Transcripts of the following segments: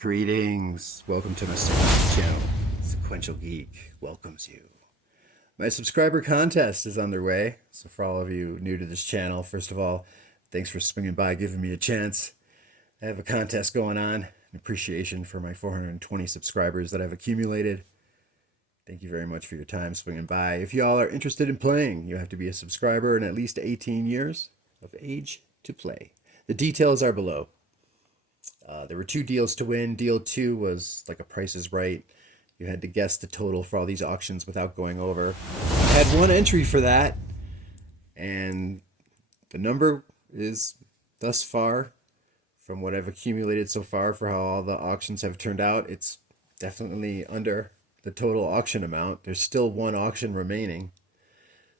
Greetings. Welcome to my channel. Sequential Geek welcomes you. My subscriber contest is underway. So for all of you new to this channel, first of all, thanks for swinging by, giving me a chance. I have a contest going on in appreciation for my 420 subscribers that I've accumulated. Thank you very much for your time swinging by. If y'all are interested in playing, you have to be a subscriber and at least 18 years of age to play. The details are below. There were 2 deals to win. Deal 2 was like a Price is Right. You had to guess the total for all these auctions without going over. I had 1 entry for that, and the number is thus far, from what I've accumulated so far for how all the auctions have turned out, it's definitely under the total auction amount. There's still 1 auction remaining.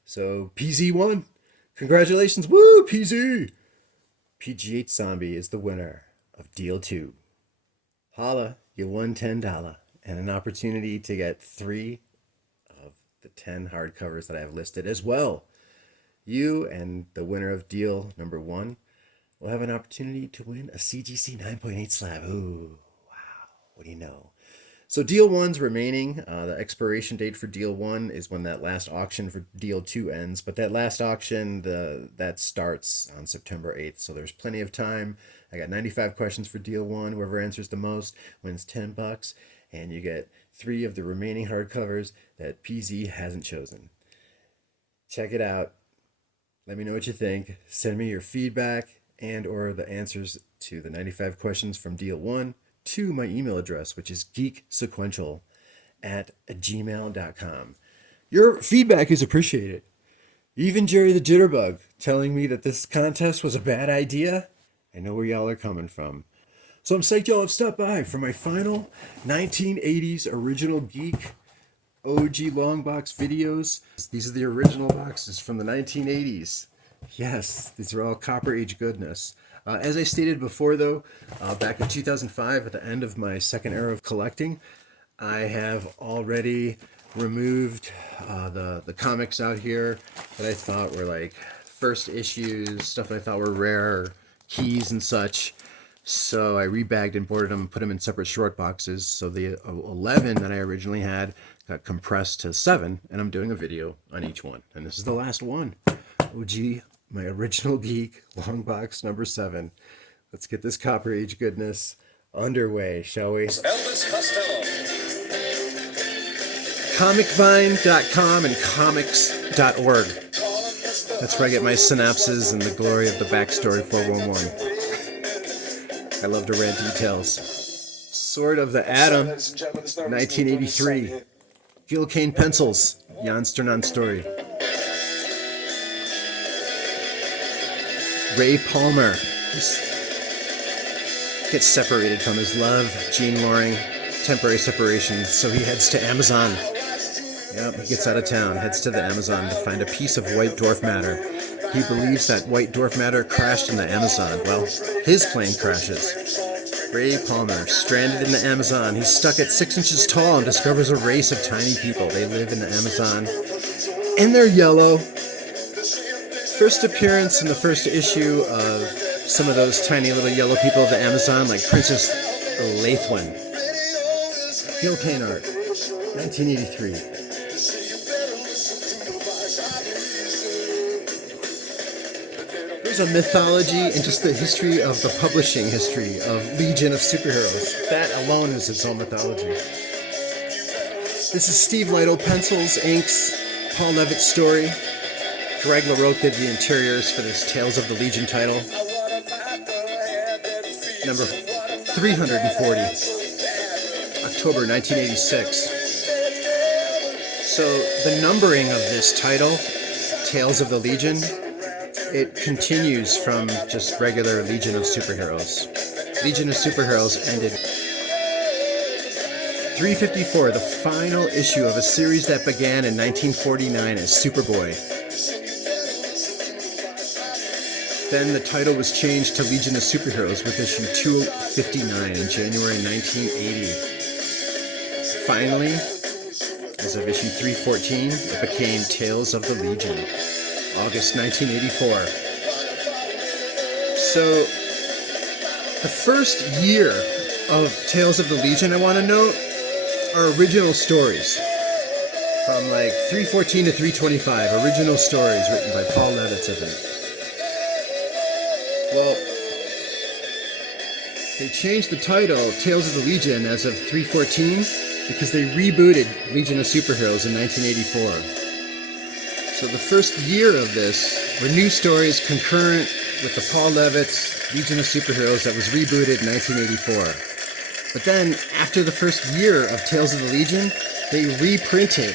So PZ won. Congratulations. Woo, PZ! PghZombie is the winner of Deal 2. Holla, you won $10 and an opportunity to get 3 of the 10 hardcovers that I have listed as well. You and the winner of Deal number 1 will have an opportunity to win a CGC 9.8 slab. Ooh, wow, what do you know? So Deal 1's remaining. The expiration date for Deal 1 is when that last auction for Deal 2 ends. But that last auction, that starts on September 8th. So there's plenty of time. I got 95 questions for Deal 1. Whoever answers the most wins $10. And you get 3 of the remaining hardcovers that PZ hasn't chosen. Check it out. Let me know what you think. Send me your feedback and or the answers to the 95 questions from Deal 1 to my email address, which is geeksequential@gmail.com. Your feedback is appreciated. Even Jerry the Jitterbug telling me that this contest was a bad idea. I know where y'all are coming from. So I'm psyched y'all have stopped by for my final 1980s Original Geek OG long box videos. These are the original boxes from the 1980s. Yes, these are all Copper Age goodness. As I stated before, though, back in 2005, at the end of my second era of collecting, I have already removed the comics out here that I thought were like first issues, stuff that I thought were rare, keys and such. So I rebagged and boarded them and put them in separate short boxes. So the 11 that I originally had got compressed to 7, and I'm doing a video on each one. And this is the last one. OG, my Original Geek long box number 7. Let's get this Copper Age goodness underway, shall we? Elvis Costello. Comicvine.com and comics.org. That's where I get my synapses and the glory of the backstory 411. I love to read details. Sword of the Atom, 1983. Gil Kane pencils, Jan Sternan story. Ray Palmer gets separated from his love, Jean Loring, temporary separation, so he heads to Amazon. Yep, he gets out of town, heads to the Amazon to find a piece of white dwarf matter. He believes that white dwarf matter crashed in the Amazon. Well, his plane crashes. Ray Palmer, stranded in the Amazon. He's stuck at 6 inches tall and discovers a race of tiny people. They live in the Amazon, and they're yellow. First appearance in the first issue of some of those tiny little yellow people of the Amazon, like Princess Lathwin. Gil Kane art, 1983. There's a mythology and just the history of the publishing history of Legion of Superheroes. That alone is its own mythology. This is Steve Lytle pencils, inks, Paul Levitt's story. Greg LaRocque did the interiors for this Tales of the Legion title. Number 340, October 1986. So the numbering of this title, Tales of the Legion, it continues from just regular Legion of Superheroes. Legion of Superheroes ended 354, the final issue of a series that began in 1949 as Superboy. Then the title was changed to Legion of Superheroes with issue 259 in January 1980. Finally, as of issue 314, it became Tales of the Legion, August 1984. So, the first year of Tales of the Legion I want to note are original stories. From like 314 to 325, original stories written by Paul Levitz, I think. Well, they changed the title Tales of the Legion as of 314 because they rebooted Legion of Superheroes in 1984. So the first year of this were new stories concurrent with the Paul Levitz Legion of Superheroes that was rebooted in 1984. But then, after the first year of Tales of the Legion, they reprinted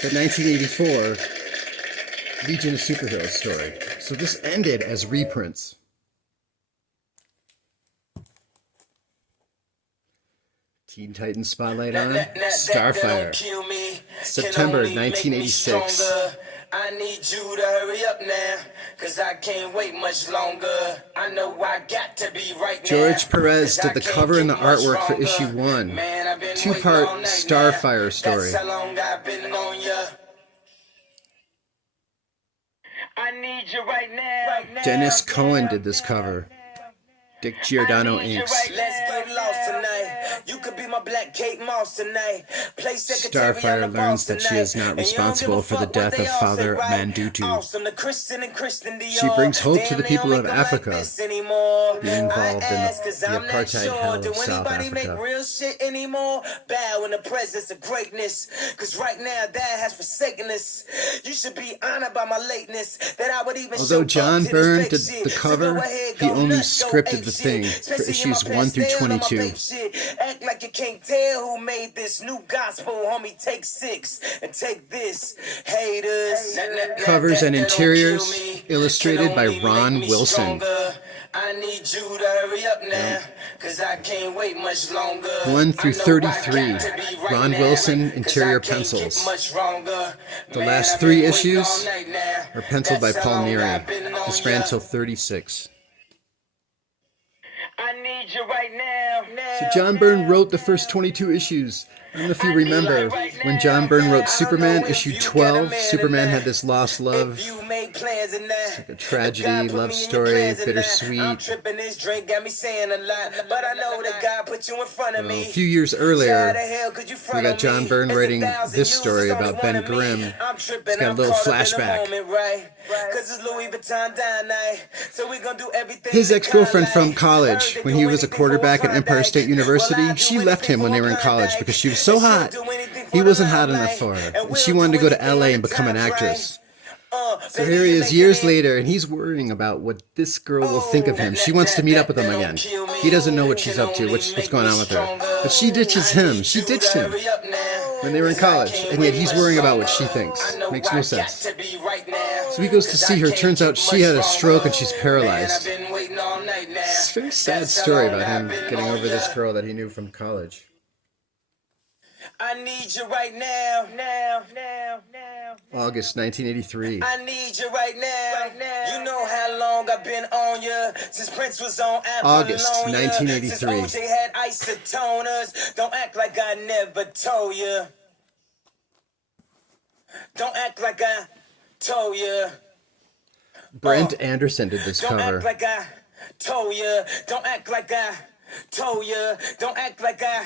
the 1984 Legion of Superheroes story. So this ended as reprints. Teen Titans Spotlight on Starfire, September 1986. I need you to hurry up now, cause I can't wait much longer. I know I got to be right now. George Perez did the cover and the artwork for issue 1. Two-part Starfire story. That's how long I've been on ya. I need you right now. Dennis Cohen did this cover. Dick Giordano inks. Let's get lost tonight. You could be my Black Kate Moss tonight. Play secretary on the Starfire learns boss that she tonight. is not And you don't responsible give a for the fuck death what of they all Father say, right? Mandutu. Awesome, the Christian and Christian Dior. She brings hope to Damn, the they people don't of make 'em like Africa this anymore. being involved I in ask 'cause the I'm not apartheid sure. hell Do of South anybody make Africa. real shit anymore? Bow in the presence of greatness. Cause right now, that has forsaken us. You should be honored by my lateness. That I would even Although show John up to Byrne this did fake the shit. cover, So go ahead, he go only nuts, go scripted ape the shit. thing for Especially in issues my 1 through pastel on my 22. babe shit. Act like you can't tell who made this new gospel, homie. Take 6 and take this, haters. Covers and That don't interiors kill me, illustrated can by only Ron make me Wilson. stronger. I need you to hurry up now, cause I can't wait much longer. 1 through I know I 33, got to be right Ron now, Wilson, 'cause interior I can't pencils. get much wronger. The Man, last I've 3 been waiting all issues night now. are penciled by That's how Paul long Neary. I've been on This ran ya. until 36. I need you right now. So John Byrne wrote the first 22 issues. I don't know if you remember when John Byrne wrote Superman, issue 12. Superman had this lost love. If you made plans in that, Like a tragedy, if God put love me in your story, plans in that, bittersweet. I'm tripping, this drink got me saying a lot, but I know that God put you in front of Well, me. a few years So how earlier, the hell could you we front got on John me? Byrne It's writing 1,000 this views, story it's only about one Ben of me. Grimm. I'm It's tripping, got a I'm little caught up in the flashback. moment, right? Cause it's Louis Vuitton dine night, so we gonna do everything. His the ex-girlfriend kind from like. college, Heard when they he do was a anything for quarterback at Empire Klondike. State University, Well, I do she left anything him when for they were in Klondike. college because she was so And she'll hot. do anything for He the wasn't hot enough limelight. for her. And And we'll she do wanted to go to anything LA when and the become an time's actress. right. So Baby, here he you is making years it. later, and he's worrying about what this girl will think of him. She wants to meet up with him again. He doesn't know what she's up to, what's going on with her. But she ditches him. She ditched him when they were in college, and yet he's worrying about what she thinks. Makes no sense. So he goes to see her. Turns out she had a stroke and she's paralyzed. It's a very sad story about him getting over this girl that he knew from college. I need you right now. August 1983. I need you right now. You know how long I've been on you. Since Prince was on August Apollonia. 1983. Since OJ had isotoners. Don't act like I never told you. Don't act like I told you. Brent Anderson did this Don't cover. act like I told you. Don't act like I told you. Don't act like I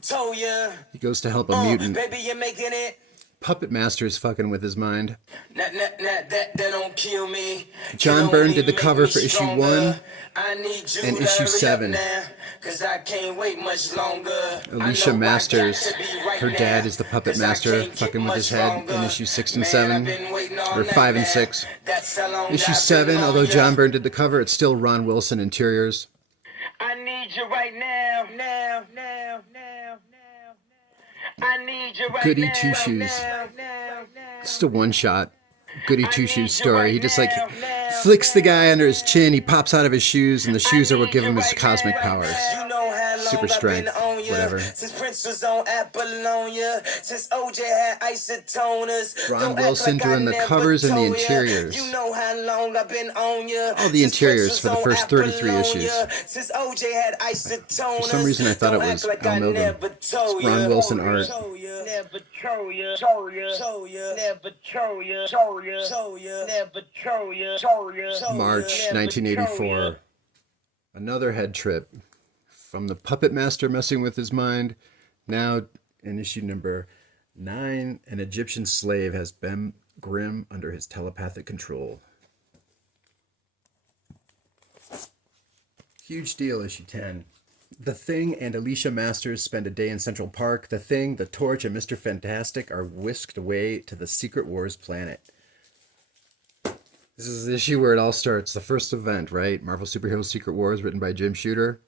told you. He goes to help a mutant. Baby, you're making it. Puppet Master's fucking with his mind. That don't kill me. John Byrne did the cover for issue 1 and issue 7. Cause I can't wait much longer. Alicia Masters, her dad is the Puppet Master, fucking with his head in issue 6 and 7, or 5 and 6. Issue 7, although John Byrne did the cover, it's still Ron Wilson interiors. I need you right now. I need you right Goody now. Two Shoes. Just a one-shot Goody Two Shoes story. He just like flicks the guy under his chin, he pops out of his shoes, and the shoes are what give him his cosmic powers. Super strength, whatever. Since Prince was on Apollonia, since OJ had isotoners. Ron Wilson doing the covers and the interiors. You know how long I've been on you. All the interiors for the first 33 issues. Since OJ had isotoners. For some reason I thought it was Al Milgrom. It's Ron Wilson art. Never troll ya, troll ya, never troll ya, troll ya, never troll ya, troll ya. March 1984. Another head trip. from the puppet master messing with his mind. Now, in issue number 9, an Egyptian slave has Ben Grimm under his telepathic control. Huge deal, issue 10. The Thing and Alicia Masters spend a day in Central Park. The Thing, the Torch, and Mr. Fantastic are whisked away to the Secret Wars planet. This is the issue where it all starts. The first event, right? Marvel Superheroes Secret Wars, written by Jim Shooter.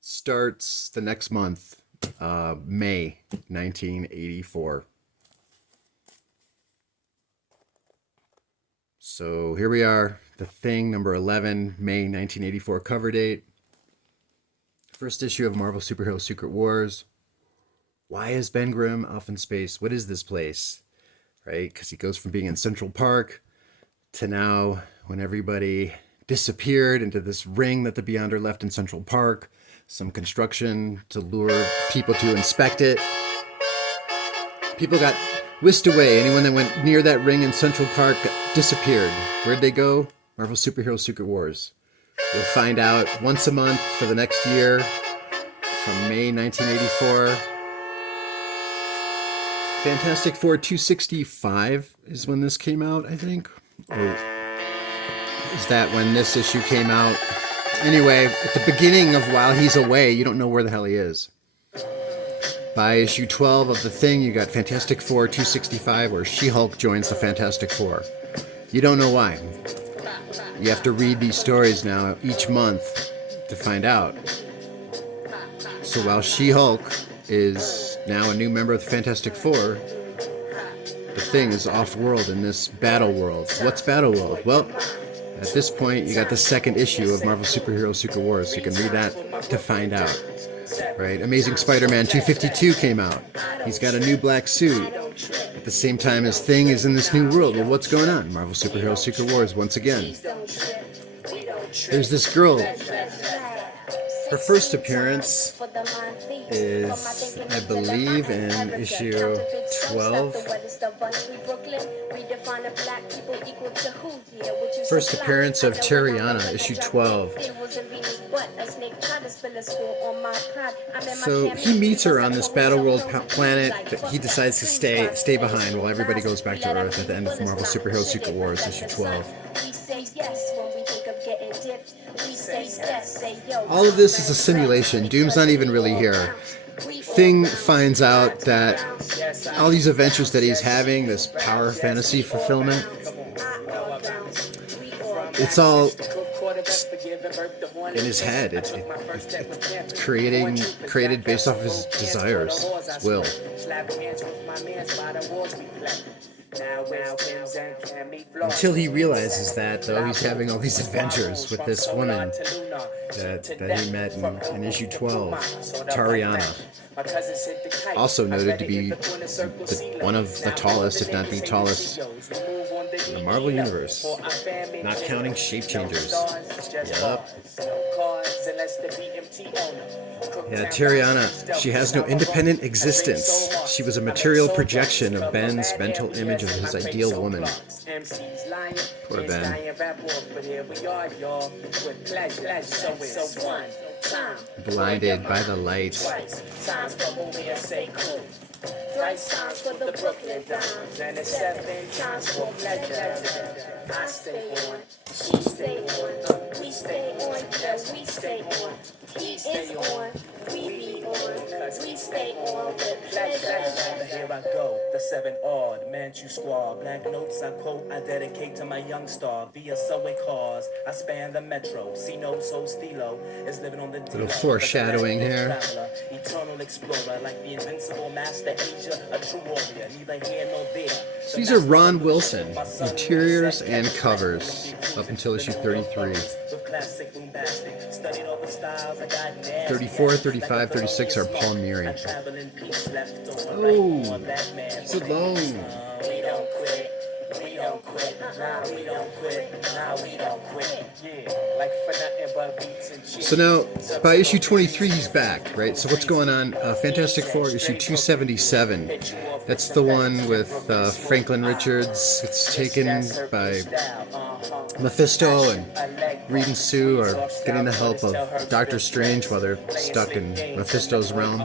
Starts the next month, May 1984. So here we are. The Thing, number 11, May 1984 cover date. First issue of Marvel Superheroes Secret Wars. Why is Ben Grimm off in space? What is this place? Right? Because he goes from being in Central Park to now, when everybody disappeared, into this ring that the Beyonder left in Central Park. Some construction to lure people to inspect it. People got whisked away. Anyone that went near that ring in Central Park disappeared. Where'd they go? Marvel Superheroes Secret Wars. You'll find out once a month for the next year, from May 1984. Fantastic Four 265 is when this came out, I think. Or is that when this issue came out? Anyway, at the beginning of while he's away, you don't know where the hell he is. By issue 12 of The Thing, you got Fantastic Four 265, where She-Hulk joins the Fantastic Four. You don't know why. You have to read these stories now each month to find out. So while She-Hulk is now a new member of the Fantastic Four, The Thing is off-world in this battle world. What's battle world? Well, at this point, you got the second issue of Marvel Superheroes Secret Wars. So you can read that to find out. Right? Amazing Spider-Man 252 came out. He's got a new black suit. At the same time, his Thing is in this new world. Well, what's going on? Marvel Superheroes Secret Wars once again. There's this girl. Her first appearance is, I believe, in issue 12. First appearance of Tariana, issue 12. So he meets her on this Battle World planet, but he decides to stay behind while everybody goes back to Earth at the end of Marvel Superheroes Secret Wars, issue 12. All of this is a simulation. Doom's not even really here. Thing finds out that all these adventures that he's having, this power fantasy fulfillment, it's all in his head. It's created based off his desires, his will. Until he realizes that, though, he's having all these adventures with this woman that he met in issue 12, Tariana. Also noted to be one of the tallest, if not the tallest, in the Marvel Universe. Not counting shape changers. Yup. Yeah, Tariana, she has no independent existence. She was a material projection of Ben's mental image of his ideal woman. Poor Ben. Blinded by the light. Thrice times for the Brooklyn Dimes, and it's 7 times for pleasure. I stay on, she stay on, we stay on, yes, we stay on. He is on, we be on, we stay on with pleasure. Here I go, the 7 odd, Manchu squad, blank notes I quote, I dedicate to my young star. Via subway cars, I span the metro, see no so stilo, is living on the little foreshadowing here. Eternal explorer, like the invincible master Asia, a true warrior, neither here nor there. So these are Ron Wilson, interiors and covers, up until issue 33. 34, 35, 36 are Paul Neary. Oh, it's alone. We don't quit. We don't quit. Nah, we don't quit. Nah, we don't quit. Yeah, like for nothing but beats and cheese. So now, by issue 23, he's back, right? So what's going on? Fantastic Four, issue 277. That's the one with Franklin Richards. It's taken by Mephisto and Reed and Sue are getting the help of Doctor Strange while they're stuck in Mephisto's realm.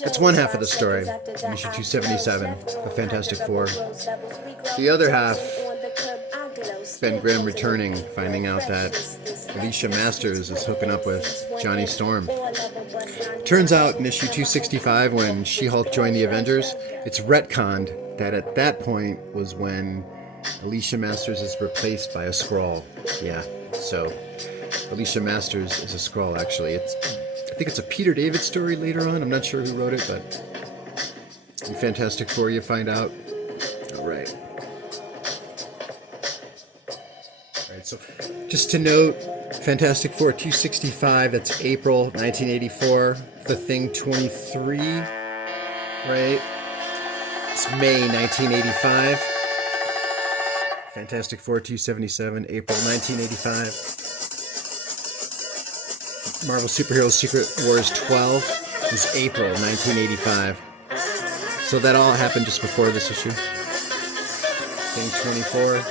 That's one half of the story, issue 277, the Fantastic Four. The other half, Ben Grimm returning, finding out that Alicia Masters is hooking up with Johnny Storm. Turns out in issue 265, when She-Hulk joined the Avengers, it's retconned that at that point was when Alicia Masters is replaced by a Skrull. Yeah, so Alicia Masters is a Skrull, actually. I think it's a Peter David story later on. I'm not sure who wrote it, but in Fantastic Four you find out. All right. So just to note, Fantastic Four 265, that's April 1984. The Thing 23, right? It's May 1985. Fantastic Four 277, April 1985. Marvel Superheroes Secret Wars 12 is April 1985. So that all happened just before this issue. Thing 24.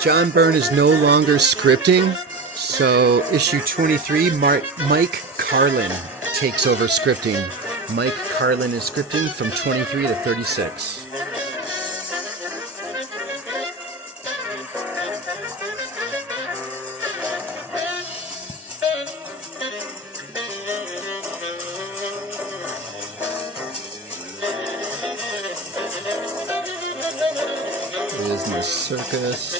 John Byrne is no longer scripting, so issue 23, Mike Carlin takes over scripting. Mike Carlin is scripting from 23 to 36. Disney Circus.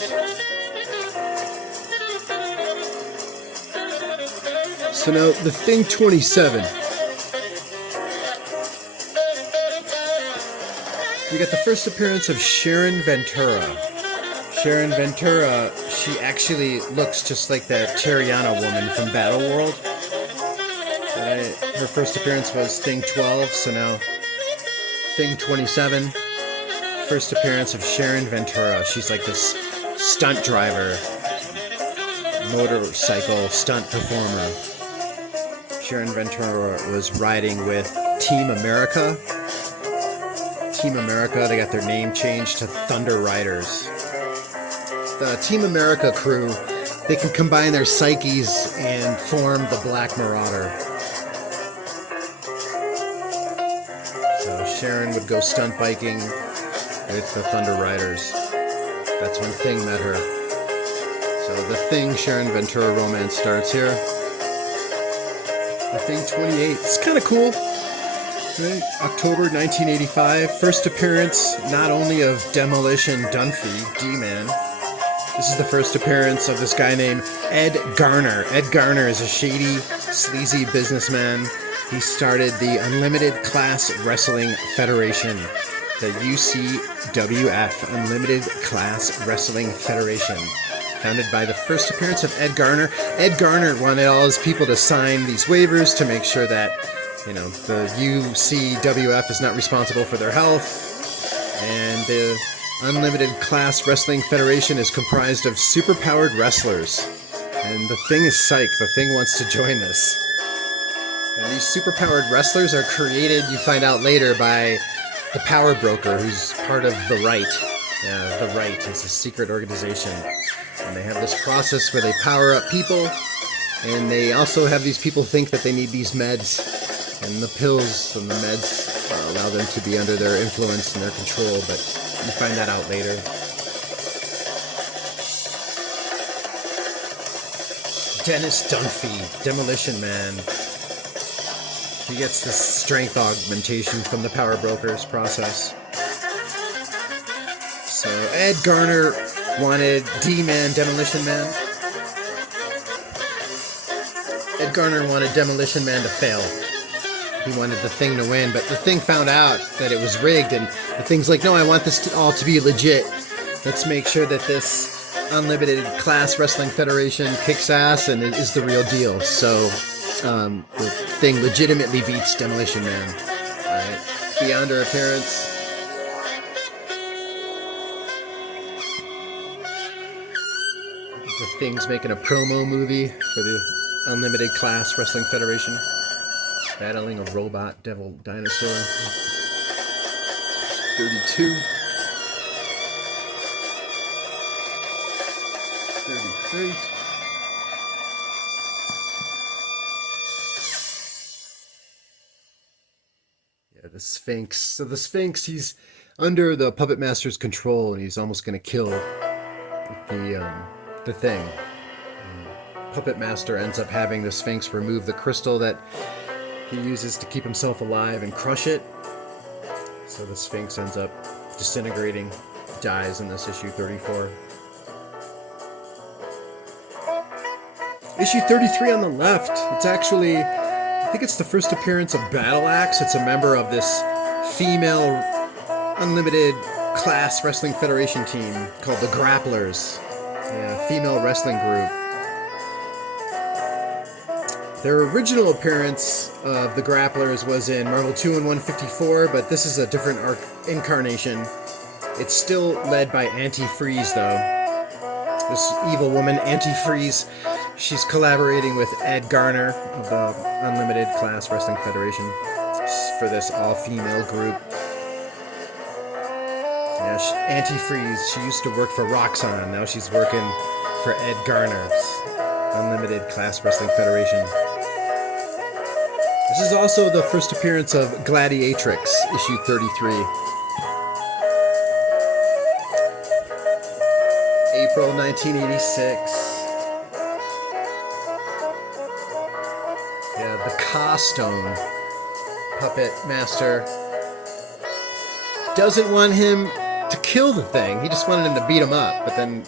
So now, The Thing 27. We got the first appearance of Sharon Ventura. Sharon Ventura, she actually looks just like that Terriana woman from Battleworld. Her first appearance was Thing 12, so now Thing 27. First appearance of Sharon Ventura. She's like this stunt driver, motorcycle stunt performer. Sharon Ventura was riding with Team America. Team America, they got their name changed to Thunder Riders. The Team America crew, they can combine their psyches and form the Black Marauder. So Sharon would go stunt biking with the Thunder Riders. That's when Thing met her. So the Thing Sharon Ventura romance starts here. The Thing 28. It's kind of cool. Right? October 1985. First appearance not only of Demolition Dunphy, D-Man. This is the first appearance of this guy named Ed Garner. Ed Garner is a shady, sleazy businessman. He started the Unlimited Class Wrestling Federation. The UCWF, Unlimited Class Wrestling Federation. Founded by the first appearance of Ed Garner. Ed Garner wanted all his people to sign these waivers to make sure that, the UCWF is not responsible for their health. And the Unlimited Class Wrestling Federation is comprised of superpowered wrestlers. And the Thing is psyched. The Thing wants to join this. And these superpowered wrestlers are created, you find out later, by the Power Broker, who's part of The Right. Yeah, The Right is a secret organization. And they have this process where they power up people, and they also have these people think that they need these meds, and the pills and the meds allow them to be under their influence and their control, but you find that out later. Dennis Dunphy, Demolition Man. He gets this strength augmentation from the Power Brokers process. So Ed Garner wanted D-Man, Demolition Man. Ed Garner wanted Demolition Man to fail. He wanted the Thing to win, but the Thing found out that it was rigged, and the Thing's like, no, I want this all to be legit. Let's make sure that this Unlimited Class Wrestling Federation kicks ass and is the real deal. So the Thing legitimately beats Demolition Man. Alright. Beyond her appearance. The Thing's making a promo movie for the Unlimited Class Wrestling Federation. Battling a robot devil dinosaur. 32. 33. Yeah, the Sphinx. So the Sphinx, he's under the Puppet Master's control, and he's almost going to kill the thing. Puppet Master ends up having the Sphinx remove the crystal that he uses to keep himself alive and crush it. So the Sphinx ends up disintegrating, dies in this issue 34. Issue 33 on the left, it's actually, I think it's the first appearance of Battle Axe. It's a member of this female unlimited class wrestling federation team called the Grapplers. Yeah, female wrestling group. Their original appearance of the Grapplers was in Marvel 2 and 154, but this is a different incarnation. It's still led by Anti-Freeze, though. This evil woman, Anti-Freeze, she's collaborating with Ed Garner of the Unlimited Class Wrestling Federation for this all-female group. Yeah, Anti-Freeze, she used to work for Roxxon. Now she's working for Ed Garner's Unlimited Class Wrestling Federation. This is also the first appearance of Gladiatrix, issue 33. April 1986. Yeah, the Ka-Stone Puppet Master doesn't want him to kill the thing. He just wanted him to beat him up, but then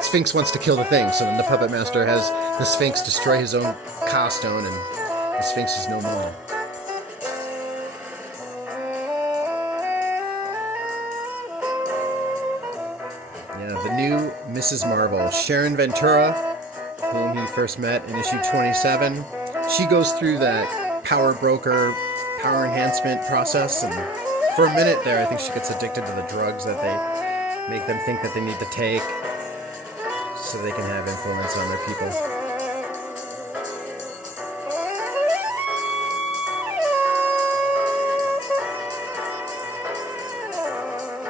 Sphinx wants to kill the thing, so then the Puppet Master has the Sphinx destroy his own Ka-Stone, and the Sphinx is no more. Yeah, the new Mrs. Marvel, Sharon Ventura, whom he first met in issue 27. She goes through that power broker, power enhancement process, and for a minute there, I think she gets addicted to the drugs that they make them think that they need to take so they can have influence on their people.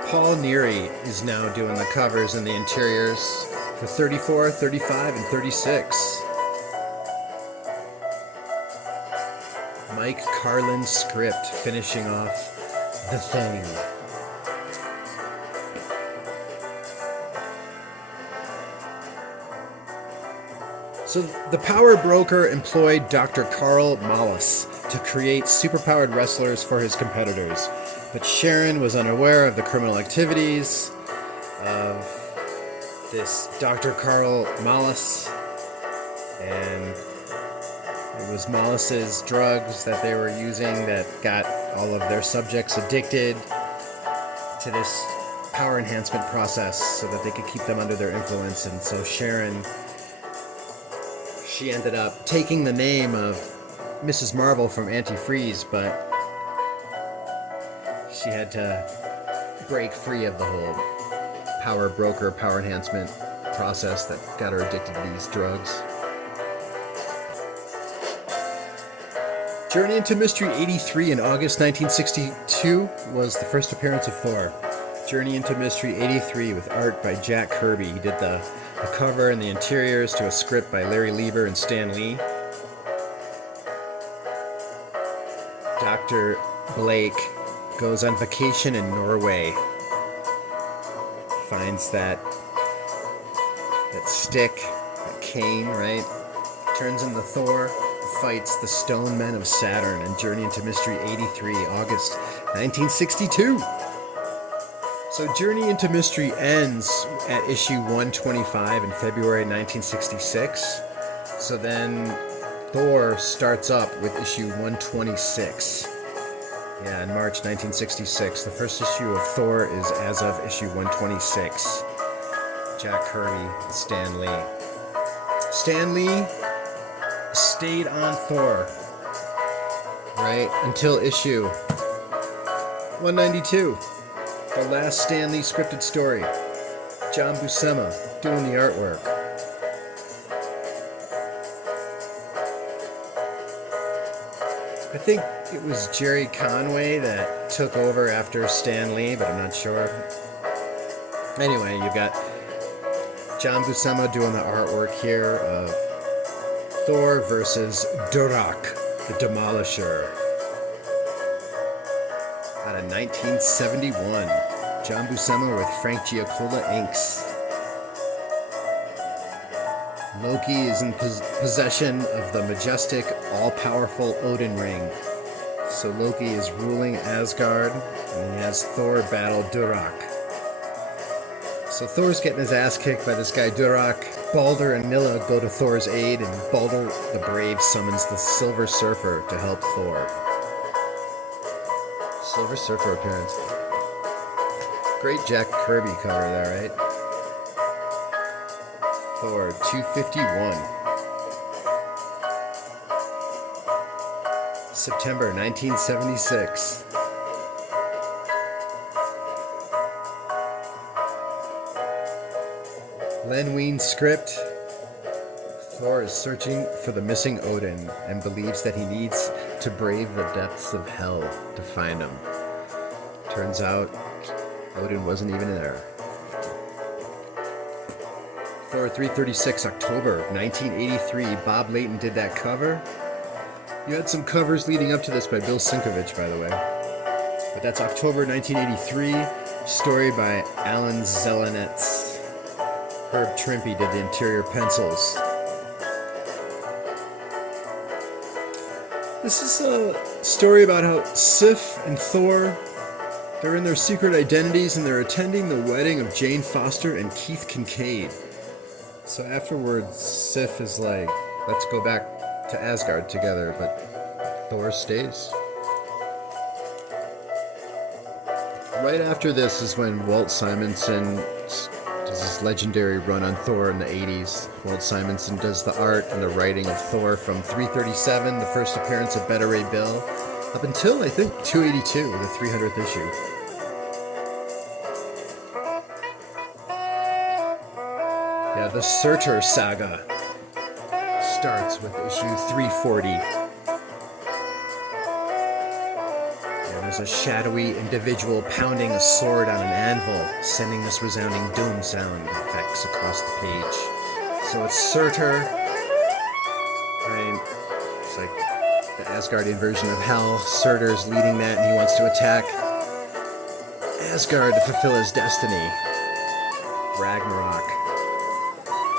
Paul Neary is now doing the covers and the interiors for 34, 35, and 36. Mike Carlin's script finishing off The Thing. So the power broker employed Dr. Carl Malus to create superpowered wrestlers for his competitors. But Sharon was unaware of the criminal activities of this Dr. Carl Malus, and it was Malus's drugs that they were using that got all of their subjects addicted to this power enhancement process so that they could keep them under their influence. And so Sharon, she ended up taking the name of Mrs. Marvel from Anti-Freeze, but she had to break free of the whole power broker, power enhancement process that got her addicted to these drugs. Journey into Mystery 83 in August 1962 was the first appearance of Thor. Journey into Mystery 83 with art by Jack Kirby. He did the cover and the interiors to a script by Larry Lieber and Stan Lee. Dr. Blake goes on vacation in Norway. Finds that stick, that cane, right? Turns into Thor, fights the Stone Men of Saturn in Journey into Mystery 83, August 1962. So Journey into Mystery ends at issue 125 in February 1966. So then Thor starts up with issue 126. Yeah, in March 1966. The first issue of Thor is as of issue 126. Jack Kirby and Stan Lee. Stan Lee stayed on Thor, right, until issue 192. The last Stan Lee scripted story. John Buscema doing the artwork. I think it was Jerry Conway that took over after Stan Lee, but I'm not sure. Anyway, you've got John Buscema doing the artwork here of Thor versus Durak, the Demolisher. Out of 1971. John Buscema with Frank Giacola inks. Loki is in possession of the majestic, all-powerful Odin ring. So Loki is ruling Asgard, and he has Thor battle Durak. So Thor's getting his ass kicked by this guy Durak. Balder and Nilla go to Thor's aid, and Balder the Brave summons the Silver Surfer to help Thor. Silver Surfer appearance. Great Jack Kirby cover there, right? Thor 251. September 1976. Len Wein script. Thor is searching for the missing Odin and believes that he needs to brave the depths of hell to find him. Turns out, Odin wasn't even there. Thor 336, October 1983. Bob Layton did that cover. You had some covers leading up to this by Bill Sienkiewicz, by the way. But that's October 1983. Story by Alan Zelenetz. Herb Trimpe did the interior pencils. This is a story about how Sif and Thor, they're in their secret identities and they're attending the wedding of Jane Foster and Keith Kincaid. So afterwards, Sif is like, let's go back to Asgard together, but Thor stays. Right after this is when Walt Simonson does his legendary run on Thor in the 80s. Walt Simonson does the art and the writing of Thor from 337, the first appearance of Beta Ray Bill, up until, I think, 282, the 300th issue. Yeah, the Surtur saga starts with issue 340. And there's a shadowy individual pounding a sword on an anvil, sending this resounding doom sound effects across the page. So it's Surtur, right? It's like the Asgardian version of Hell. Surtur's leading that, and he wants to attack Asgard to fulfill his destiny. Ragnarok.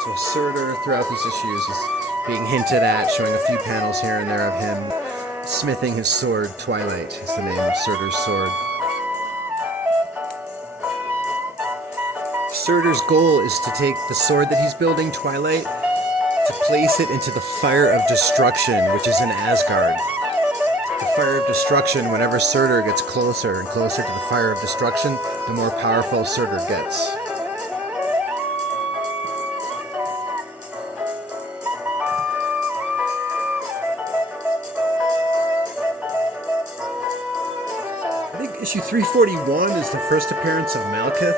So Surtur, throughout these issues, is being hinted at, showing a few panels here and there of him smithing his sword. Twilight is the name of Surtur's sword. Surtur's goal is to take the sword that he's building, Twilight, to place it into the Fire of Destruction, which is in Asgard. The Fire of Destruction, whenever Surtur gets closer and closer to the Fire of Destruction, the more powerful Surtur gets. I think issue 341 is the first appearance of Malekith.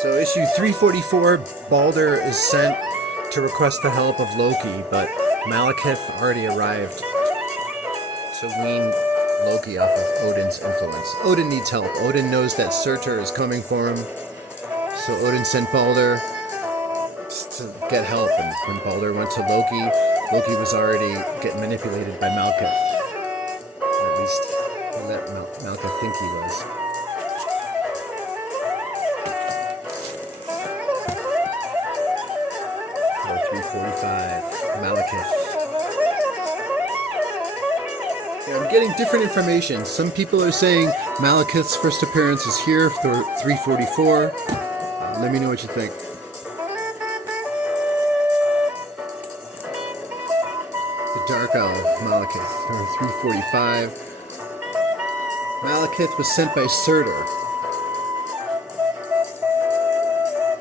So issue 344, Balder is sent to request the help of Loki, but Malekith already arrived to wean Loki off of Odin's influence. Odin needs help. Odin knows that Surtur is coming for him, so Odin sent Balder to get help, and when Balder went to Loki, Loki was already getting manipulated by Malekith. Or at least he let Malekith think he was. Or 345, Malekith. Yeah, I'm getting different information. Some people are saying Malekith's first appearance is here for 344. Let me know what you think. The Dark Elf, Malekith, or 345. Malekith was sent by Surtur.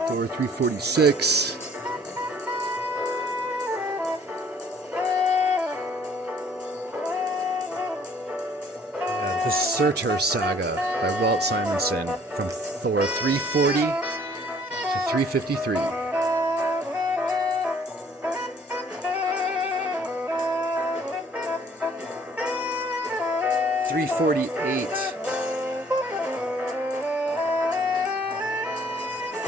Thor 346. The Surtur Saga by Walt Simonson from Thor 340 to 353. 348.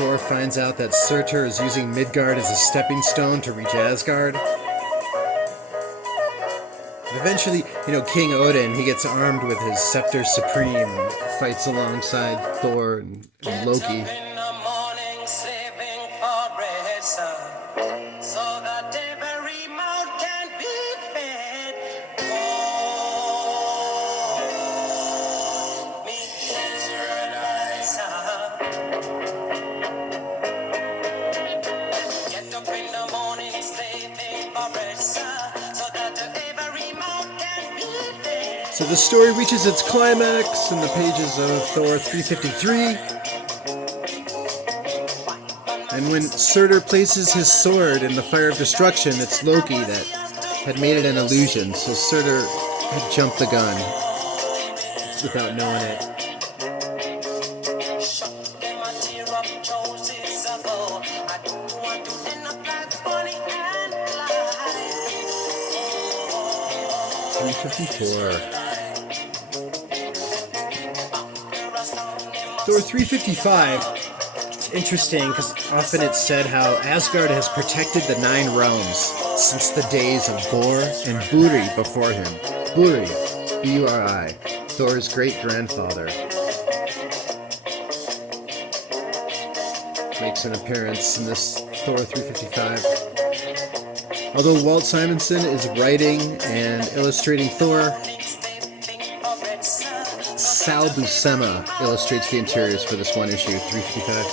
Thor finds out that Surtur is using Midgard as a stepping stone to reach Asgard. Eventually, King Odin, he gets armed with his Scepter Supreme and fights alongside Thor and Loki. So the story reaches its climax in the pages of Thor 353. And when Surtur places his sword in the fire of destruction, it's Loki that had made it an illusion. So Surtur had jumped the gun without knowing it. Thor 355, it's interesting because often it's said how Asgard has protected the 9 realms since the days of Bor and Buri before him. Buri, B-U-R-I, Thor's great-grandfather, makes an appearance in this Thor 355. Although Walt Simonson is writing and illustrating Thor, Sal Buscema illustrates the interiors for this one issue, 355.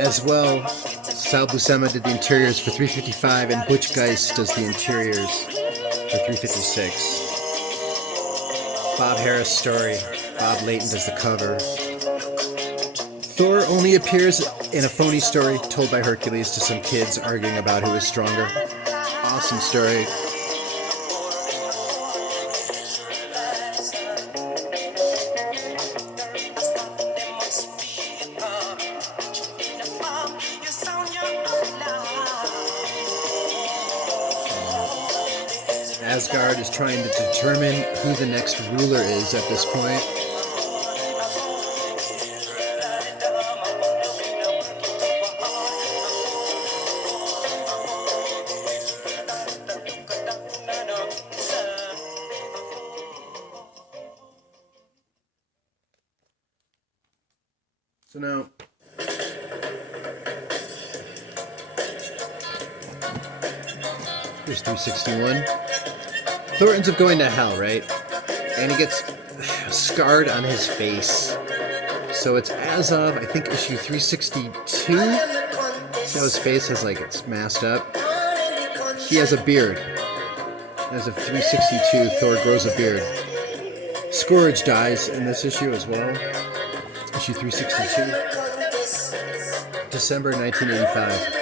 As well, Sal Buscema did the interiors for 355, and Butch Geist does the interiors for 356. Bob Harris story, Bob Layton does the cover. Thor only appears in a phony story told by Hercules to some kids arguing about who is stronger. Awesome story. Asgard is trying to determine who the next ruler is at this point. So now, here's 361. Thor ends up going to hell, right? And he gets scarred on his face. So it's as of, I think, issue 362. See how his face has, it's masked up? He has a beard. As of 362, Thor grows a beard. Scourge dies in this issue as well. Issue 362. December 1985.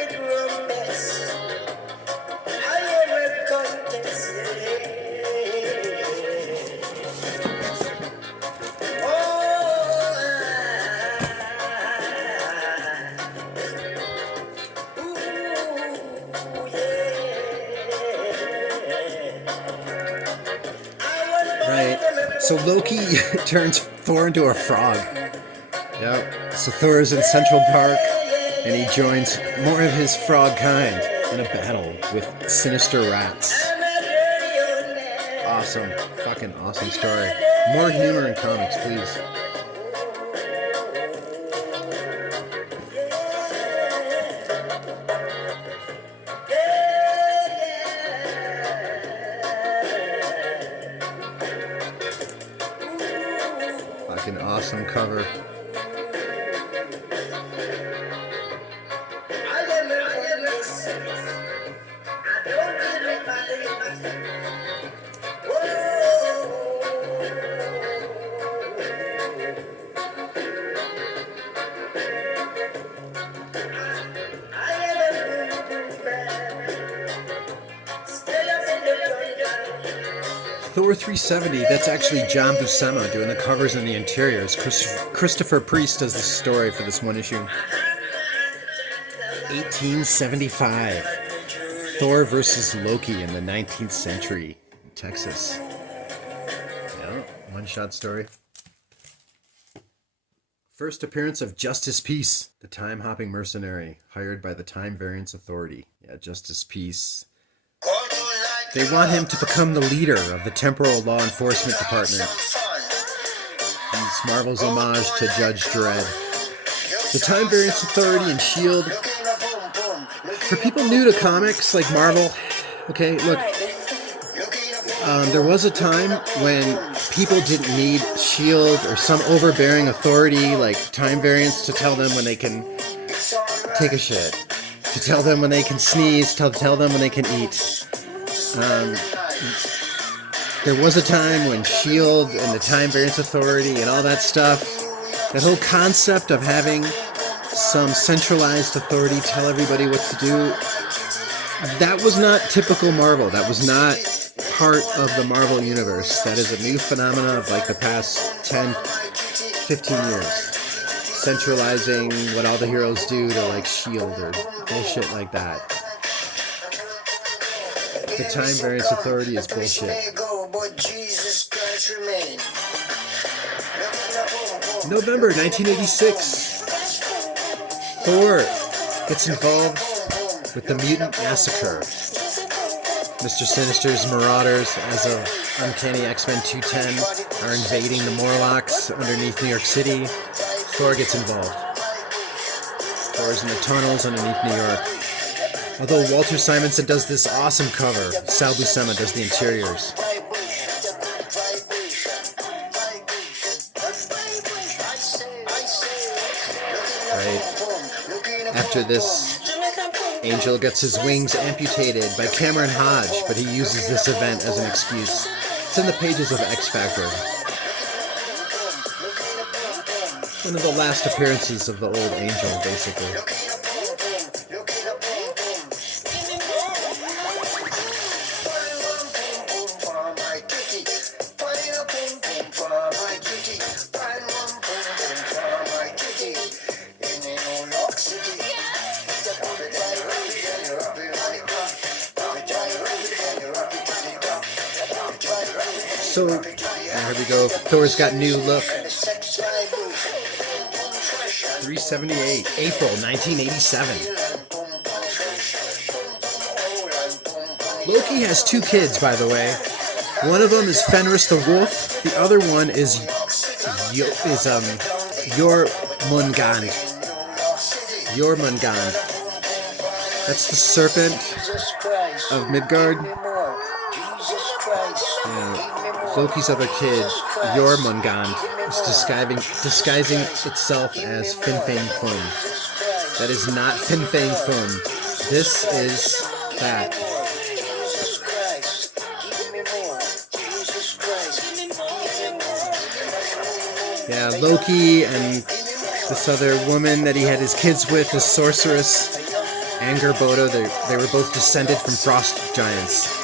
So Loki turns Thor into a frog. Yep. So Thor is in Central Park, and he joins more of his frog kind in a battle with sinister rats. Awesome. Fucking awesome story. More humor in comics, please. Fucking awesome cover. Thor 370, that's actually John Buscema doing the covers and the interiors. Christopher Priest does the story for this one issue. 1875. Thor versus Loki in the 19th century, Texas. Yeah, one-shot story. First appearance of Justice Peace, the time-hopping mercenary hired by the Time Variance Authority. Yeah, Justice Peace. They want him to become the leader of the Temporal Law Enforcement Department. It's Marvel's homage to Judge Dredd. The Time Variance Authority and S.H.I.E.L.D. For people new to comics like Marvel, okay, look, there was a time when people didn't need S.H.I.E.L.D. or some overbearing authority like Time Variance to tell them when they can take a shit, to tell them when they can sneeze, to tell them when they can eat. There was a time when S.H.I.E.L.D. and the Time Variance Authority and all that stuff, that whole concept of having some centralized authority tell everybody what to do, that was not typical Marvel. That was not part of the Marvel universe. That is a new phenomenon of like the past 10, 15 years. Centralizing what all the heroes do to like S.H.I.E.L.D. or bullshit like that. The Time Variance Authority is bullshit. November 1986. Thor gets involved with the Mutant Massacre. Mr. Sinister's Marauders, as of Uncanny X-Men 210, are invading the Morlocks underneath New York City. Thor gets involved. Thor's in the tunnels underneath New York. Although Walter Simonson does this awesome cover, Sal Buscema does the interiors. Right. After this, Angel gets his wings amputated by Cameron Hodge, but he uses this event as an excuse. It's in the pages of X Factor. One of the last appearances of the old Angel, basically. So, here we go. Thor's got new look. 378, April 1987. Loki has two kids, by the way. One of them is Fenris the Wolf. The other one is Jormungand. Jormungand. That's the serpent of Midgard. Yeah. Loki's other kid, Jormungand, is disguising itself as Fin Fang Foom. That is not Fin Fang Foom. This is that. Yeah, Loki and this other woman that he had his kids with, this sorceress, Angerboda, they were both descended from frost giants.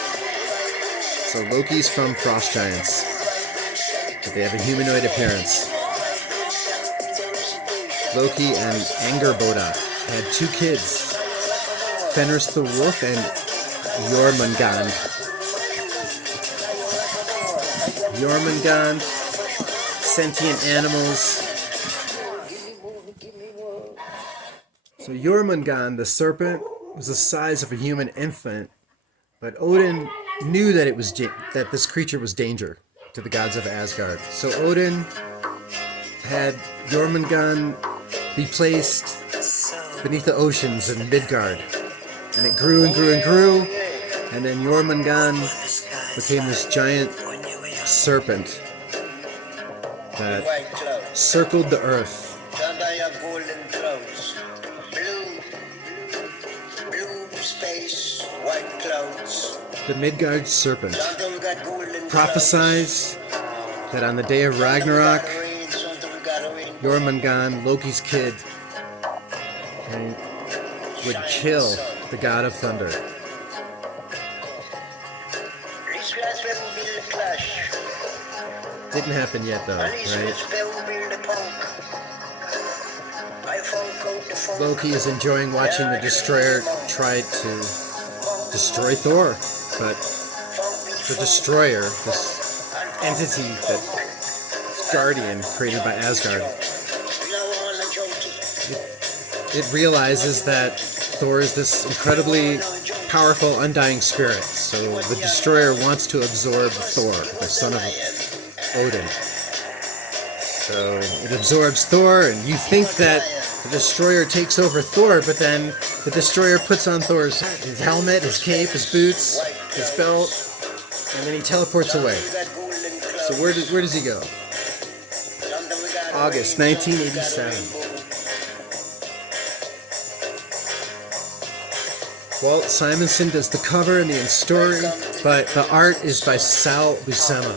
So Loki's from frost giants, but they have a humanoid appearance. Loki and Angerboda had two kids, Fenris the Wolf and Jormungand. Jormungand, sentient animals. So Jormungand, the serpent, was the size of a human infant, but Odin knew that that this creature was danger to the gods of Asgard. So Odin had Jormungand be placed beneath the oceans in Midgard, and it grew and grew and grew, and then Jormungand became this giant serpent that circled the earth. The Midgard serpent prophesies that on the day of Ragnarok, Jormungand, Loki's kid, would kill the god of thunder. Didn't happen yet though, right? Loki is enjoying watching the Destroyer try to destroy Thor, but the Destroyer, this entity that Guardian created by Asgard, it realizes that Thor is this incredibly powerful, undying spirit. So the Destroyer wants to absorb Thor, the son of Odin. So it absorbs Thor, and you think that the Destroyer takes over Thor, but then the Destroyer puts on Thor's his helmet, his cape, his boots, his belt, and then he teleports away. So where does he go? August 1987. Walt Simonson does the cover and the story, but the art is by Sal Buscema.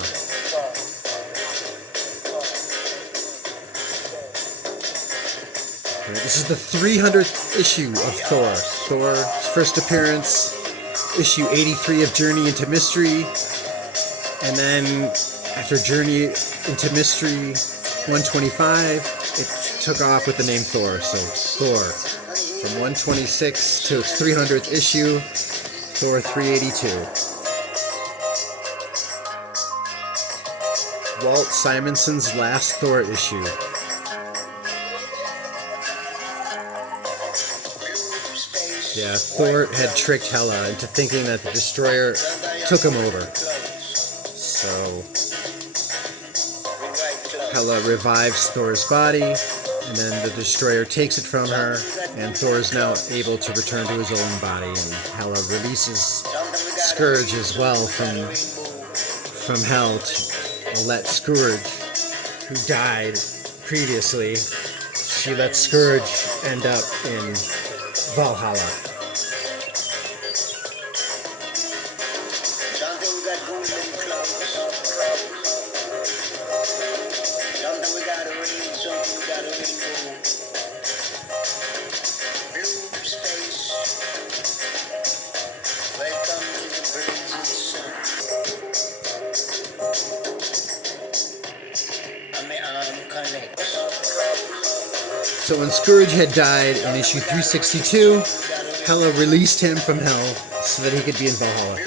This is the 300th issue of Thor. Thor's first appearance, issue 83 of Journey into Mystery, and then after Journey into Mystery 125, it took off with the name Thor. So Thor, from 126 to its 300th issue, Thor 382. Walt Simonson's last Thor issue. Yeah, Thor had tricked Hela into thinking that the Destroyer took him over. So Hela revives Thor's body, and then the Destroyer takes it from her, and Thor is now able to return to his own body, and Hela releases Scourge as well from Hell to let Scourge, who died previously, she lets Scourge end up in Valhalla. So when Scourge had died in issue 362, Hela released him from Hell so that he could be in Valhalla.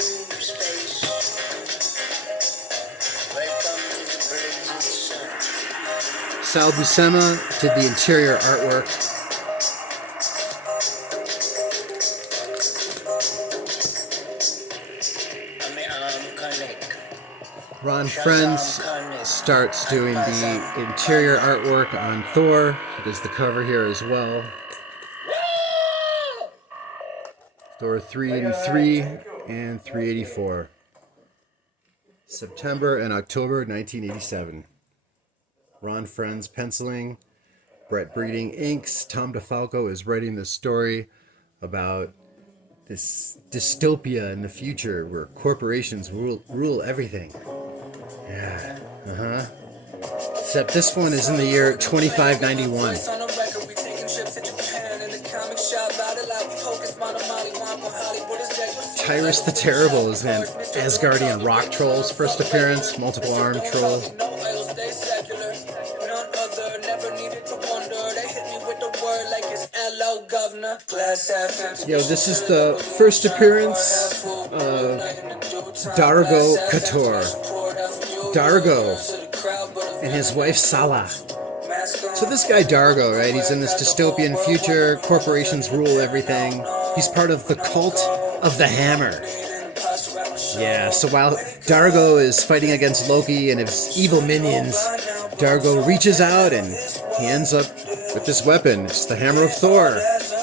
Sal Buscema did the interior artwork. Ron Frenz starts doing the interior artwork on Thor. He does the cover here as well. Thor 383 and 384. September and October 1987. Ron Frenz penciling. Brett Breeding inks. Tom DeFalco is writing this story about this dystopia in the future where corporations rule everything. Yeah, Except this one is in the year 2591. Tyrus the Terrible is an Asgardian rock troll's first appearance, multiple arm troll. Yo, this is the first appearance of Dargo Couture. Dargo and his wife Sala. So this guy Dargo, right? He's in this dystopian future. Corporations rule everything. He's part of the cult of the Hammer. Yeah, so while Dargo is fighting against Loki and his evil minions, Dargo reaches out and he ends up with this weapon. It's the Hammer of Thor.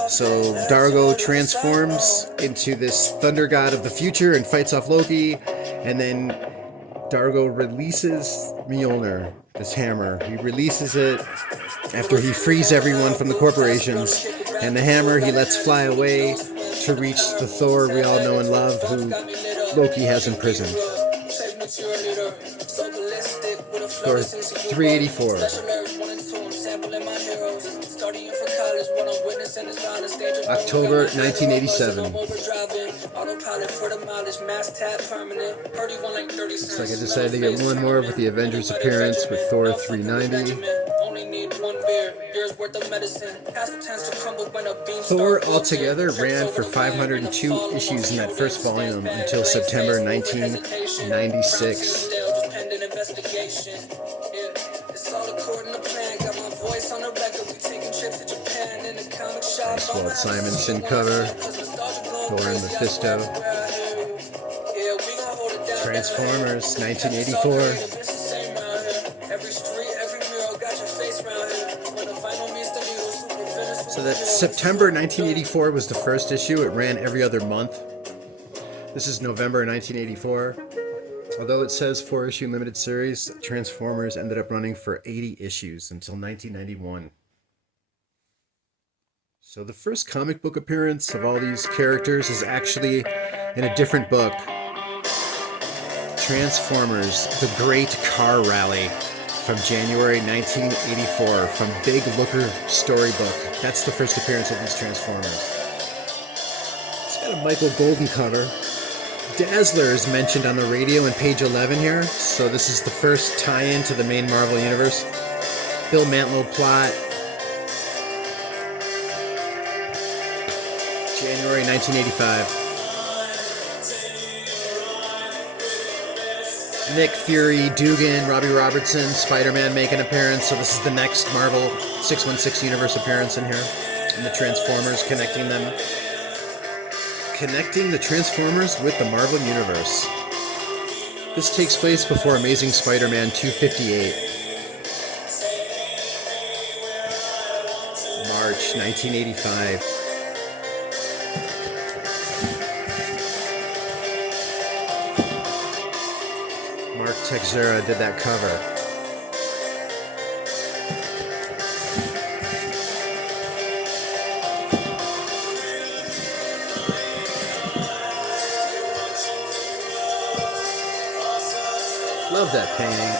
So Dargo transforms into this thunder god of the future and fights off Loki, and then Dargo releases Mjolnir, this hammer. He releases it after he frees everyone from the corporations, and the hammer he lets fly away to reach the Thor we all know and love, who Loki has imprisoned. Thor 384. October 1987. Looks like I decided to get one more with the Avengers appearance with Thor 390. Thor altogether ran for 502 issues in that first volume until September 1996. Nice Walt Simonson cover. Thor and Mephisto. Transformers, 1984. So that September 1984 was the first issue. It ran every other month. This is November 1984. Although it says 4-issue limited series, Transformers ended up running for 80 issues until 1991. So the first comic book appearance of all these characters is actually in a different book. Transformers, The Great Car Rally, from January 1984, from Big Looker Storybook. That's the first appearance of these Transformers. It's got a Michael Golden cover. Dazzler is mentioned on the radio in page 11 here, so this is the first tie-in to the main Marvel Universe. Bill Mantlo plot. January 1985. Nick Fury, Dugan, Robbie Robertson, Spider-Man make an appearance, so this is the next Marvel 616 Universe appearance in here. And the Transformers, connecting them. Connecting the Transformers with the Marvel Universe. This takes place before Amazing Spider-Man 258. March 1985. Mark Texeira did that cover. Love that painting.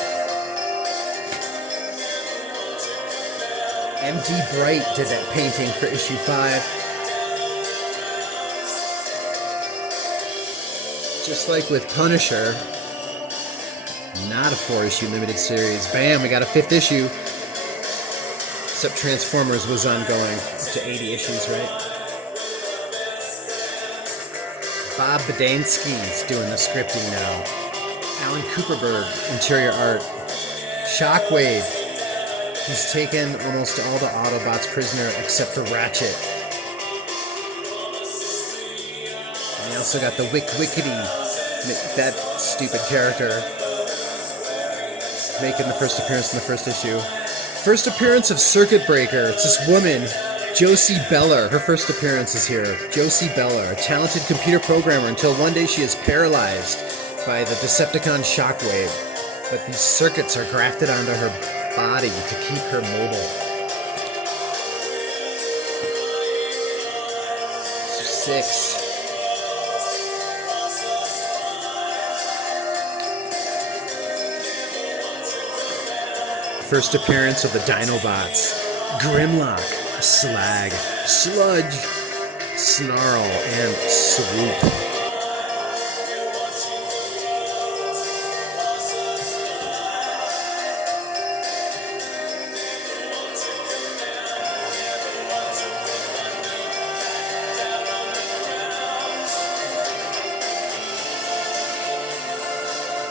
M.D. Bright did that painting for issue 5. Just like with Punisher, not a 4-issue limited series. Bam, we got a 5th issue. Except Transformers was ongoing to 80 issues, right? Bob Badansky's doing the scripting now. Alan Cooperberg, interior art. Shockwave. He's taken almost all the Autobots prisoner except for Ratchet. And he also got the Wickety, that stupid character, making the first appearance in the first issue. First appearance of Circuit Breaker. It's this woman, Josie Beller. Her first appearance is here. Josie Beller, a talented computer programmer until one day she is paralyzed by the Decepticon Shockwave. But these circuits are grafted onto her body to keep her mobile. So 6. First appearance of the Dinobots. Grimlock, Slag, Sludge, Snarl, and Swoop.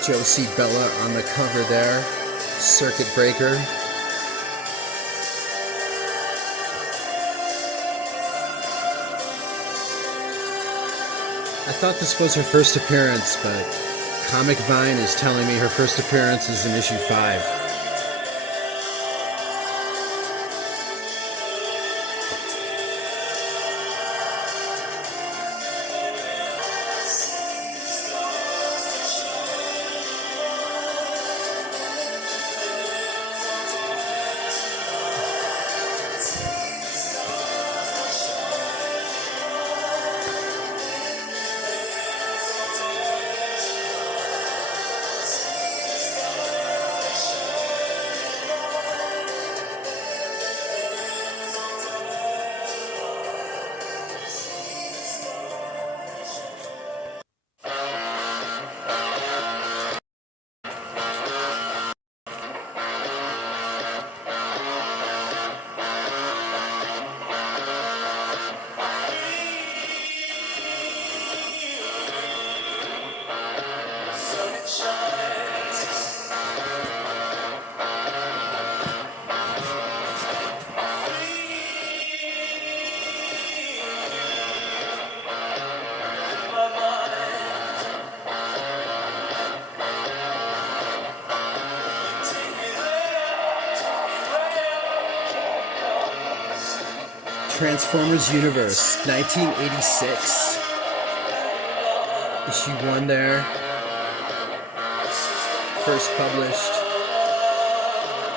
Josie Bella on the cover there. Circuit Breaker. I thought this was her first appearance, but Comic Vine is telling me her first appearance is in issue 5. Transformers Universe, 1986. Issue 1 there. First published.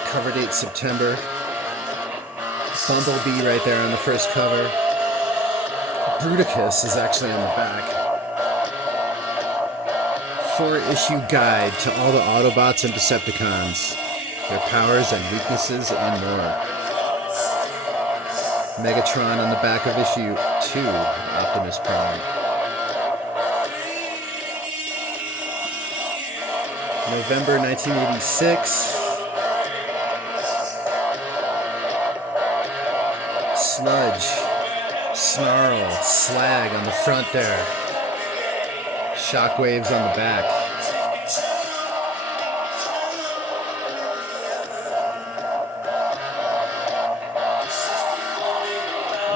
Cover date September. Bumblebee right there on the first cover. Bruticus is actually on the back. 4-issue guide to all the Autobots and Decepticons, their powers and weaknesses and more. Megatron on the back of issue 2, Optimus Prime. November 1986. Sludge, Snarl, Slag on the front there. Shockwaves on the back.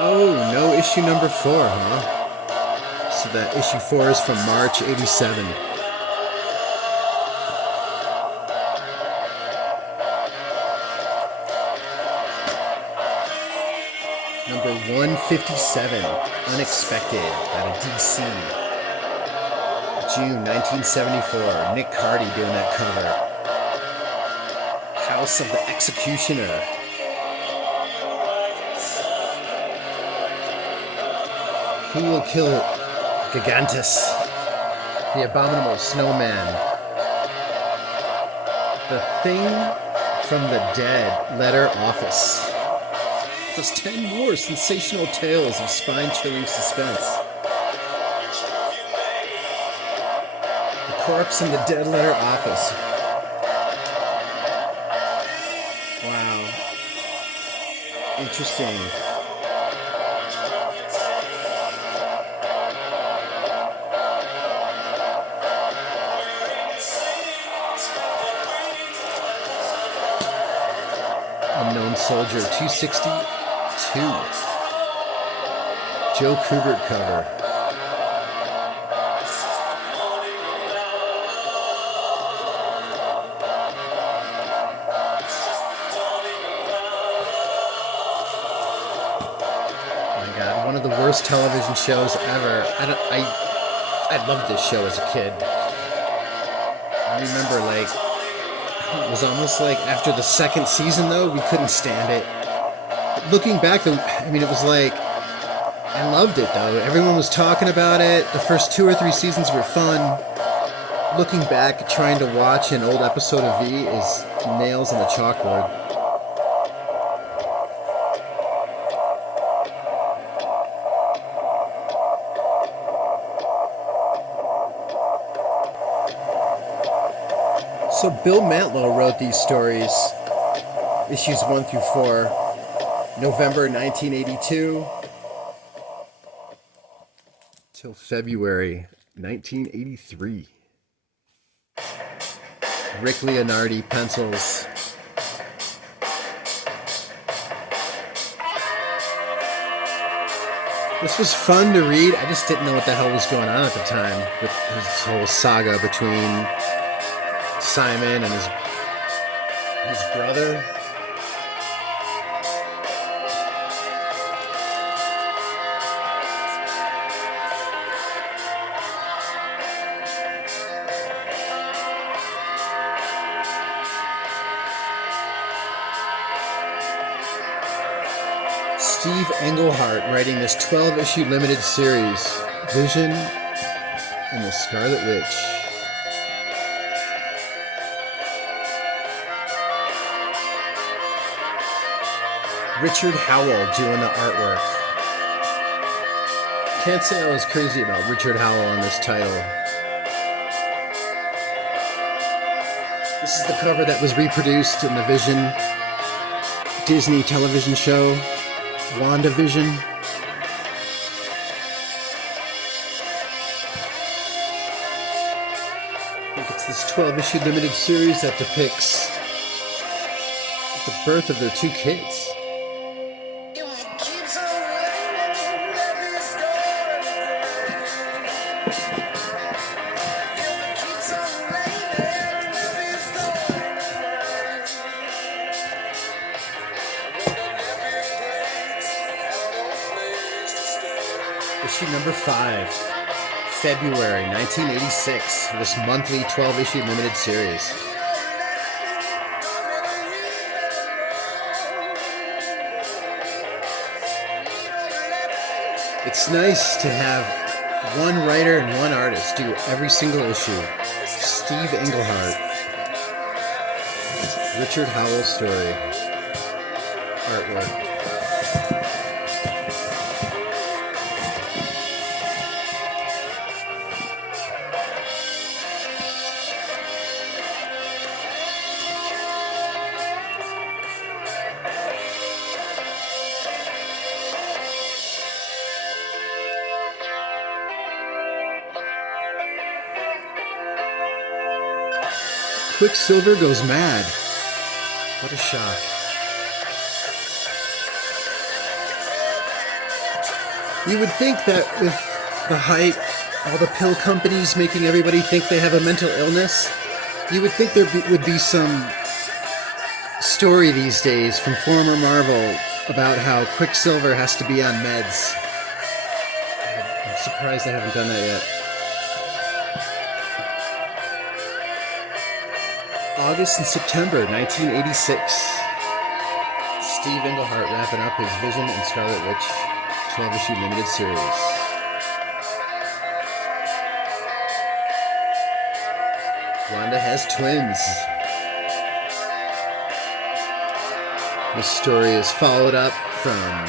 Oh, no issue number 4, huh? So that issue 4 is from March 87. Number 157, Unexpected, out of DC. June 1974, Nick Cardy doing that cover. House of the Executioner. Who will kill Gigantus, the abominable snowman? The Thing from the Dead letter office. Plus 10 more sensational tales of spine-chilling suspense. The Corpse in the Dead letter office. Wow. Interesting. Unknown Soldier 262. Joe Kubert cover. Oh my God, one of the worst television shows ever. I loved this show as a kid. I remember, like, it was almost like after the second season, though, we couldn't stand it. Looking back, though, I mean, it was like, I loved it, though. Everyone was talking about it. The first 2 or 3 seasons were fun. Looking back, trying to watch an old episode of V is nails on the chalkboard. So Bill Mantlo wrote these stories, issues 1 through 4, November 1982 till February 1983. Rick Leonardi pencils. This was fun to read. I just didn't know what the hell was going on at the time with this whole saga between Simon and his brother. Steve Englehart writing this 12-issue limited series, Vision and the Scarlet Witch. Richard Howell doing the artwork. Can't say I was crazy about Richard Howell on this title. This is the cover that was reproduced in the Vision Disney television show, WandaVision. I think it's this 12-issue limited series that depicts the birth of their 2 kids. Issue number 5, February 1986, this monthly 12-issue limited series. It's nice to have one writer and one artist do every single issue. Steve Englehart, Richard Howell story, artwork. Quicksilver goes mad. What a shock. You would think that with the hype, all the pill companies making everybody think they have a mental illness, you would think there would be some story these days from former Marvel about how Quicksilver has to be on meds. I'm surprised they haven't done that yet. August and September 1986. Steve Englehart wrapping up his Vision and Scarlet Witch 12-issue limited series. Wanda has twins. This story is followed up from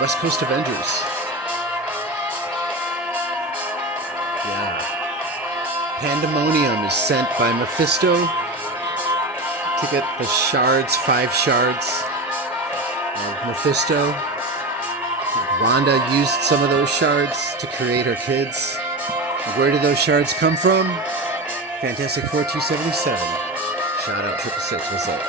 West Coast Avengers. Pandemonium is sent by Mephisto to get the shards, 5 shards of Mephisto. Wanda used some of those shards to create her kids. Where did those shards come from? Fantastic Four 277. Shout out 666, what's up?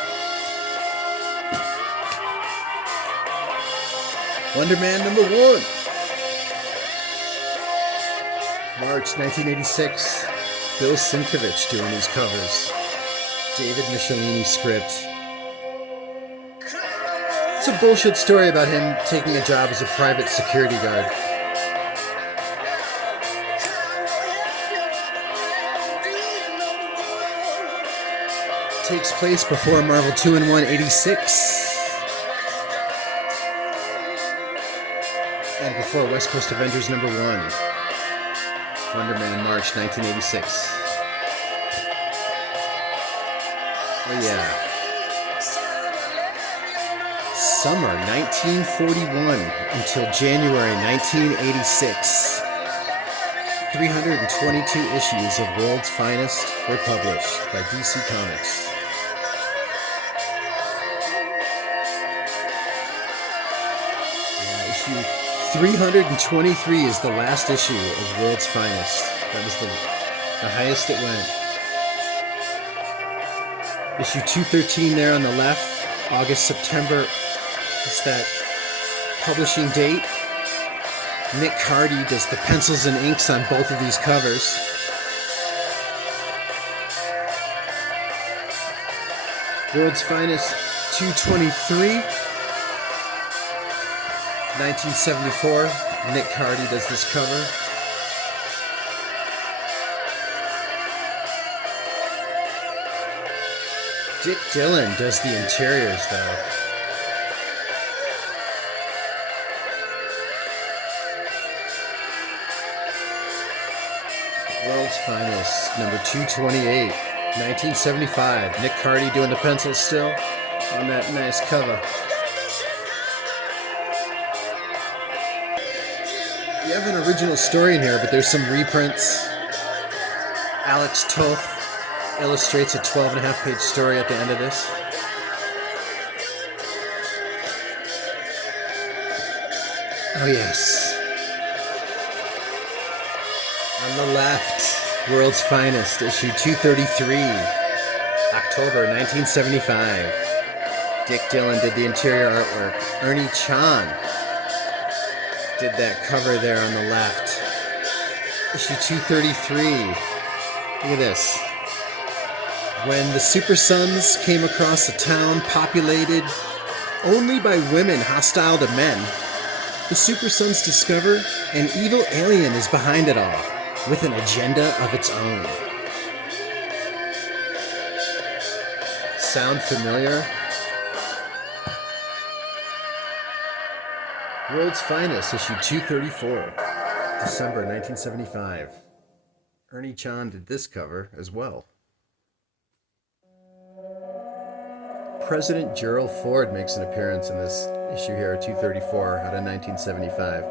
Wonder Man number 1. March 1986. Bill Sienkiewicz doing these covers. David Michelini script. It's a bullshit story about him taking a job as a private security guard. Takes place before Marvel 2-in-1 86. And before West Coast Avengers number 1. Wonder Man, March 1986. Oh yeah. Summer 1941 until January 1986. 322 issues of World's Finest were published by DC Comics. Yeah, issue 323 is the last issue of World's Finest. That was the highest it went. Issue 213 there on the left, August, September, is that publishing date. Nick Cardy does the pencils and inks on both of these covers. World's Finest 223. 1974, Nick Cardy does this cover. Dick Dillon does the interiors though. World's Finest, number 228, 1975. Nick Cardy doing the pencils still on that nice cover. You have an original story in here, but there's some reprints. Alex Toth illustrates a 12.5-page story at the end of this. Oh yes. On the left, World's Finest, issue 233, October 1975. Dick Dillon did the interior artwork. Ernie Chan did that cover there on the left. Issue 233. Look at this. When the Super Sons came across a town populated only by women hostile to men, The Super Sons discover an evil alien is behind it all, with an agenda of its own. Sound familiar? World's Finest, issue 234, December 1975. Ernie Chan did this cover as well. President Gerald Ford makes an appearance in this issue here, 234, out of 1975.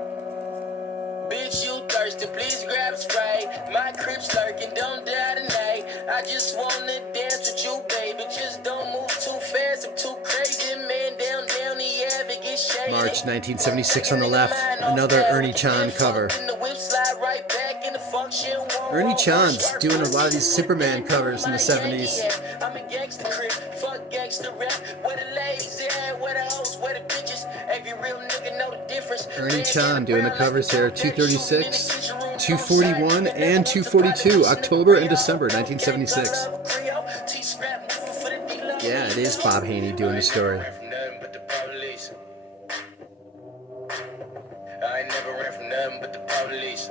Bitch, you thirsty, please grab a spray. My crib's lurking, don't die tonight. I just wanna dance with you, baby. Just don't move too fast, I'm too crazy. Man, down, the advocate shade. March 1976 on the left, another Ernie Chan cover. Ernie Chan's doing a lot of these Superman covers in the 70s. I'm a gangster crib, fuck gangster rap. Where the ladies at, where the hoes, where the bitches. Every real nigga know the difference. Ernie Chan doing the covers here, 236, 241, and 242, October and December 1976. Yeah, it is Bob Haney doing the story. I ain't never ran from nothing but the police.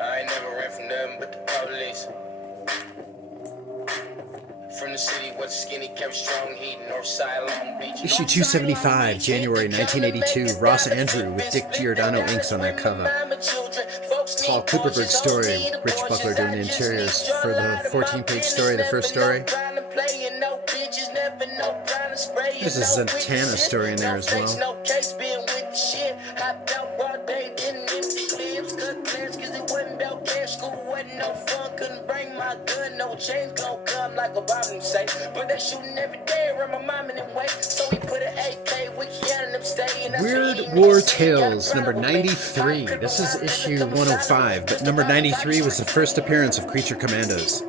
I ain't never ran from nothing but the police. From the city, what's skinny, kept strong heat, north side, Long Beach. Issue 275, January 1982, Ross Andrew with Dick Giordano inks on that cover. Paul Cooperberg story, Rich Buckler doing the interiors for the 14-page story, the first story. There's a Zatanna story in there as well. Weird War Tales, number 93. This is issue 105, but number 93 was the first appearance of Creature Commandos.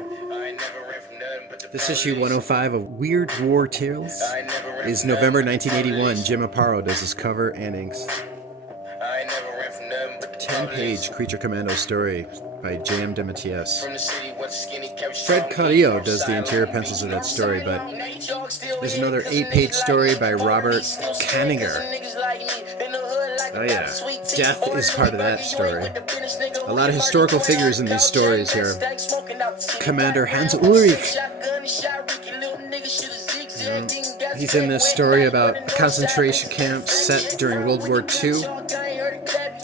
This issue 105 of Weird War Tales is November 1981. Jim Aparo does his cover and inks. 10-page Creature Commando story by J.M. DeMatteis. Fred Carrillo does the interior pencils of that story, but there's another 8-page story by Robert Kanigher. Oh yeah, death is part of that story. A lot of historical figures in these stories here. Commander Hans Ulrich. He's in this story about a concentration camp set during World War II,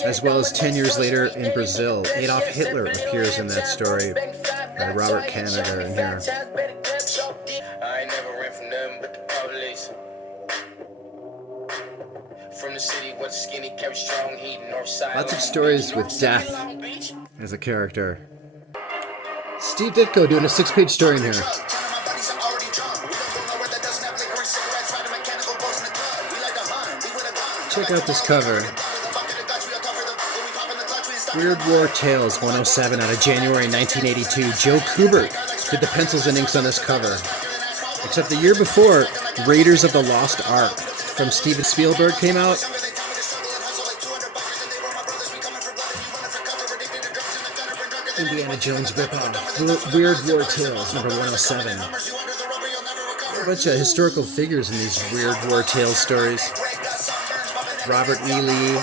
as well as 10 years later in Brazil. Adolf Hitler appears in that story by Robert Kanigher in here. I ain't never ran from nothing but the police. From the city, what's skinny, kept strong heat, north side. Lots of stories with death as a character. Steve Ditko doing a 6-page story in here. Check out this cover. Weird War Tales 107 out of January 1982. Joe Kubert did the pencils and inks on this cover. Except the year before, Raiders of the Lost Ark from Steven Spielberg came out. Indiana Jones ripoff. Weird War Tales number 107. A bunch of historical figures in these Weird War Tales stories. Robert E. Lee,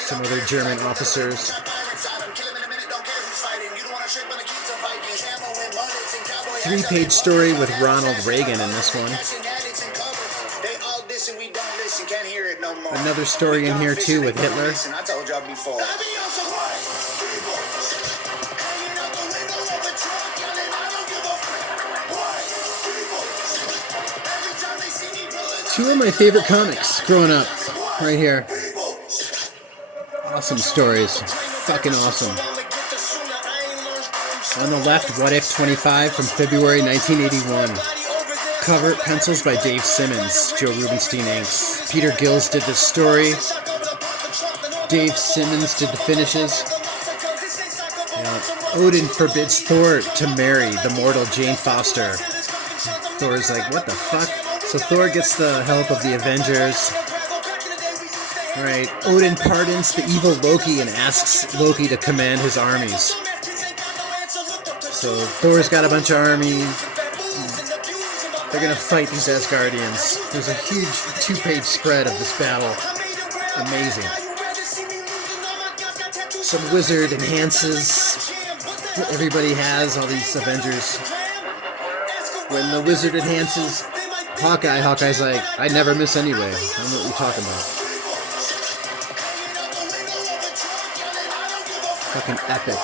some other German officers. 3-page story with Ronald Reagan in this one. Another story in here too with Hitler. Two of my favorite comics growing up, right here. Awesome stories. Fucking awesome. On the left, What If 25 from February 1981. Cover, pencils by Dave Simmons, Joe Rubenstein inks. Peter Gills did the story. Dave Simmons did the finishes. Odin forbids Thor to marry the mortal Jane Foster. Thor's like, what the fuck? So Thor gets the help of the Avengers. Right. Odin pardons the evil Loki and asks Loki to command his armies. So Thor's got a bunch of armies. They're gonna fight these Asgardians. There's a huge 2-page spread of this battle. Amazing. Some wizard enhances that everybody has, all these Avengers. When the wizard enhances Hawkeye's like, I never miss anyway. I don't know what you're talking about. Fucking epic.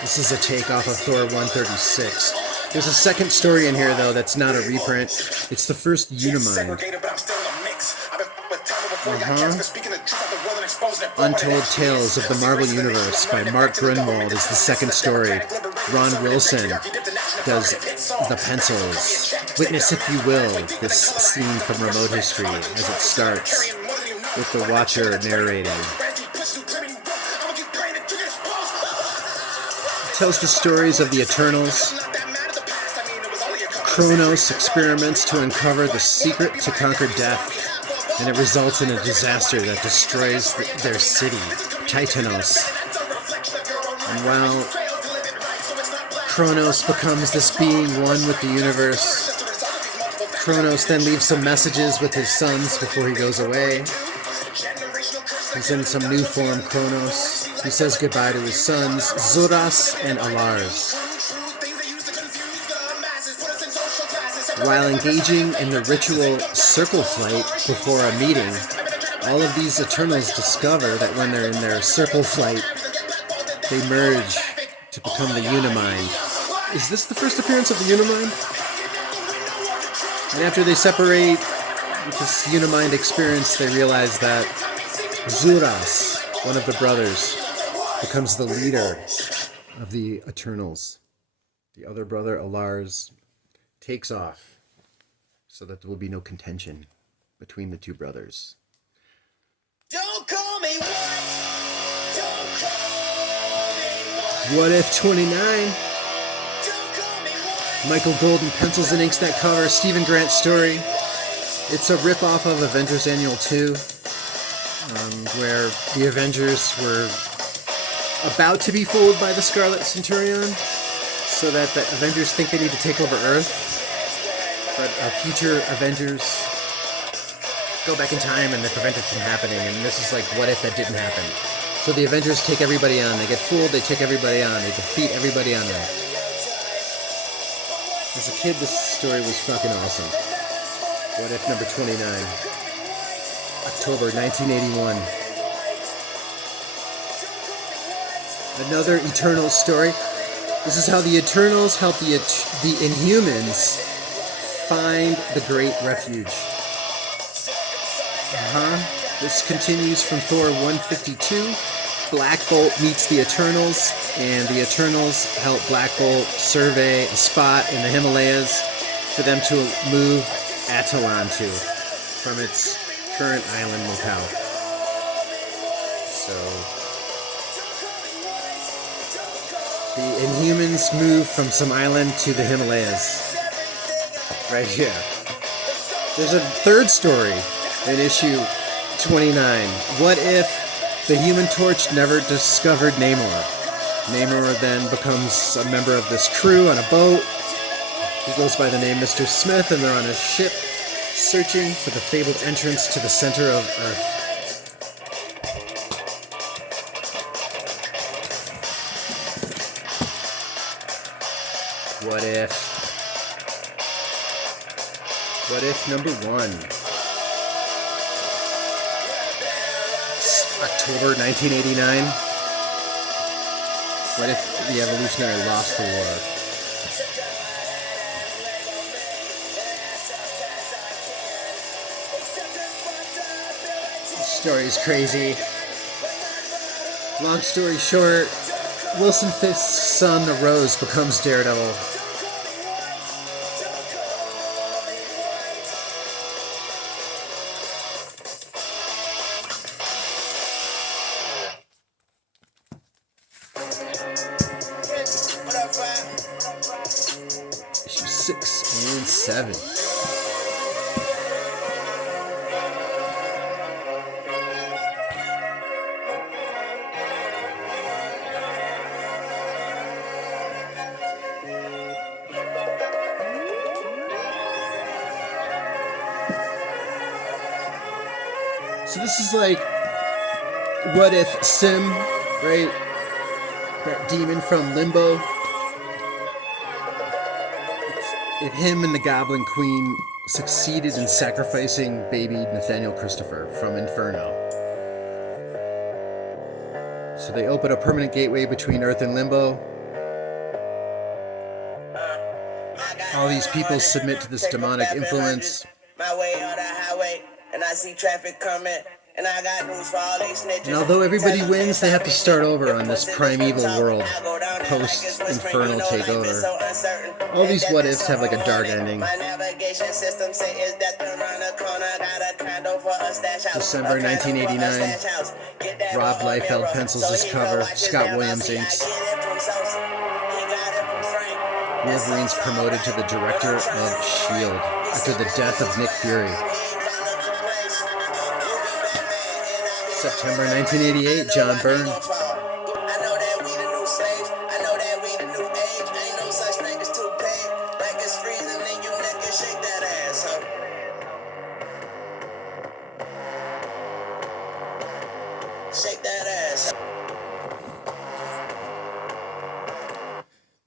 This is a takeoff of Thor 136. There's a second story in here, though, that's not a reprint. It's the first Unimind. Untold Tales of the Marvel Universe by Mark Grunwald is the second story. Ron Wilson does the pencils. Witness, if you will, this scene from remote history as it starts with the Watcher narrating. It tells the stories of the Eternals. Kronos experiments to uncover the secret to conquer death, and it results in a disaster that destroys their city, Titanos. And while Kronos becomes this being one with the universe, Kronos then leaves some messages with his sons before he goes away. He's in some new form, Kronos. He says goodbye to his sons, Zuras and Alars. While engaging in the ritual circle flight before a meeting, all of these Eternals discover that when they're in their circle flight, they merge to become the Unimind. Is this the first appearance of the Unimind? And after they separate with this Unimind experience, they realize that Zuras, one of the brothers, becomes the leader of the Eternals. The other brother, Alars, takes off so that there will be no contention between the two brothers. Don't call me what? Don't call me What If 29? Don't call me what? Michael Golden pencils and inks that cover. Stephen Grant story. It's a ripoff of Avengers Annual 2, where the Avengers were about to be fooled by the Scarlet Centurion, so that the Avengers think they need to take over Earth. But future Avengers go back in time and they prevent it from happening, and this is like, what if that didn't happen? So the Avengers take everybody on, they get fooled, they take everybody on, they defeat everybody on Earth. As a kid, this story was fucking awesome. What If number 29, October 1981. Another Eternals story. This is how the Eternals help the Inhumans find the Great Refuge. This continues from Thor 152. Black Bolt meets the Eternals, and the Eternals help Black Bolt survey a spot in the Himalayas for them to move Attilan to from its current island locale. So the Inhumans move from some island to the Himalayas. Right here. There's a third story in issue 29. What if the Human Torch never discovered Namor? Namor then becomes a member of this crew on a boat. He goes by the name Mr. Smith, and they're on a ship searching for the fabled entrance to the center of Earth. What if? What If number 1? October 1989. What if the Evolutionary lost the war? This story is crazy. Long story short, Wilson Fisk's son, Rose, becomes Daredevil. Issue 6 and 7. So this is like, what if Sim, right? That demon from Limbo. If him and the Goblin Queen succeeded in sacrificing baby Nathaniel Christopher from Inferno. So they open a permanent gateway between Earth and Limbo. All these people submit to this demonic influence. My way on the highway, and I see traffic coming. And I got news for all these snitches. And although everybody wins, they have to start over on this primeval world, post-Infernal takeover. All these what-ifs have like a dark ending. December 1989, Rob Liefeld pencils his cover, Scott Williams inks. Wolverine's promoted to the director of S.H.I.E.L.D. after the death of Nick Fury. September 1988, John Byrne. Shake that ass.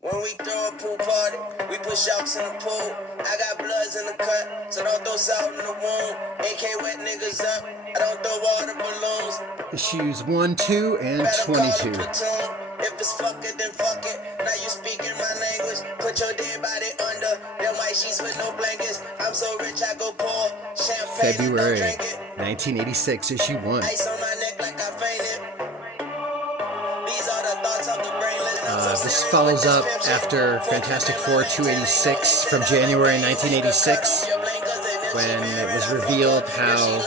When we throw a pool party, we put sharks in the pool. I got bloods in the cut, so don't throw salt in the wound. AK wet niggas up, I don't throw water balloons. Issues 1, 2, and 22. If it's fuck it, then fuck it. Now you speaking my language. Put your dead body under them white sheets with no blankets. I'm so rich I go pour champagne. February 1986, issue 1. Ice on my neck like I fainted. These are the thoughts of the brainless. This follows up after Fantastic Four 286 from January 1986, when it was revealed how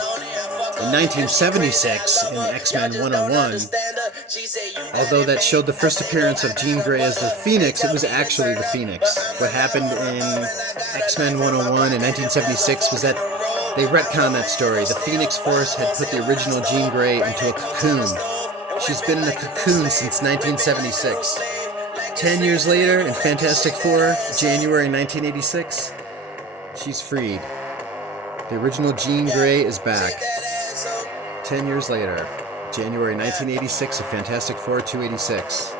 in 1976 in X-Men 101, although that showed the first appearance of Jean Grey as the Phoenix, it was actually the Phoenix. What happened in X-Men 101 in 1976 was that they retconned that story. The Phoenix Force had put the original Jean Grey into a cocoon. She's been in a cocoon since 1976. 10 years later, in Fantastic Four, January 1986, she's freed. The original Jean Grey is back. 10 years later, January 1986 of Fantastic Four 286.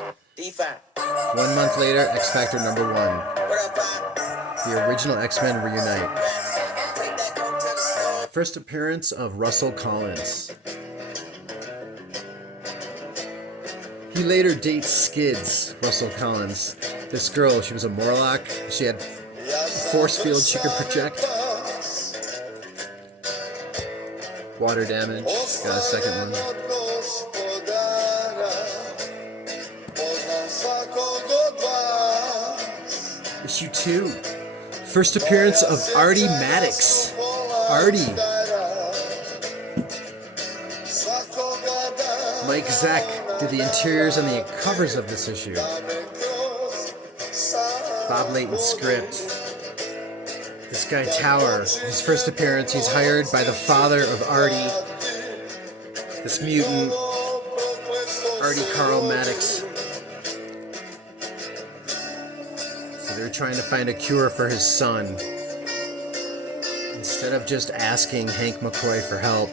1 month later, X Factor number 1. The original X-Men reunite. First appearance of Russell Collins. He later dates Skids, Russell Collins. This girl, she was a Morlock. She had force field she could project. Water damage. Got a second one. Issue 2. First appearance of Artie Maddox. Artie. Mike Zack did the interiors and the covers of this issue. Bob Layton's script. This guy Tower, his first appearance, he's hired by the father of Artie, this mutant, Artie Carl Maddox. So they're trying to find a cure for his son. Instead of just asking Hank McCoy for help,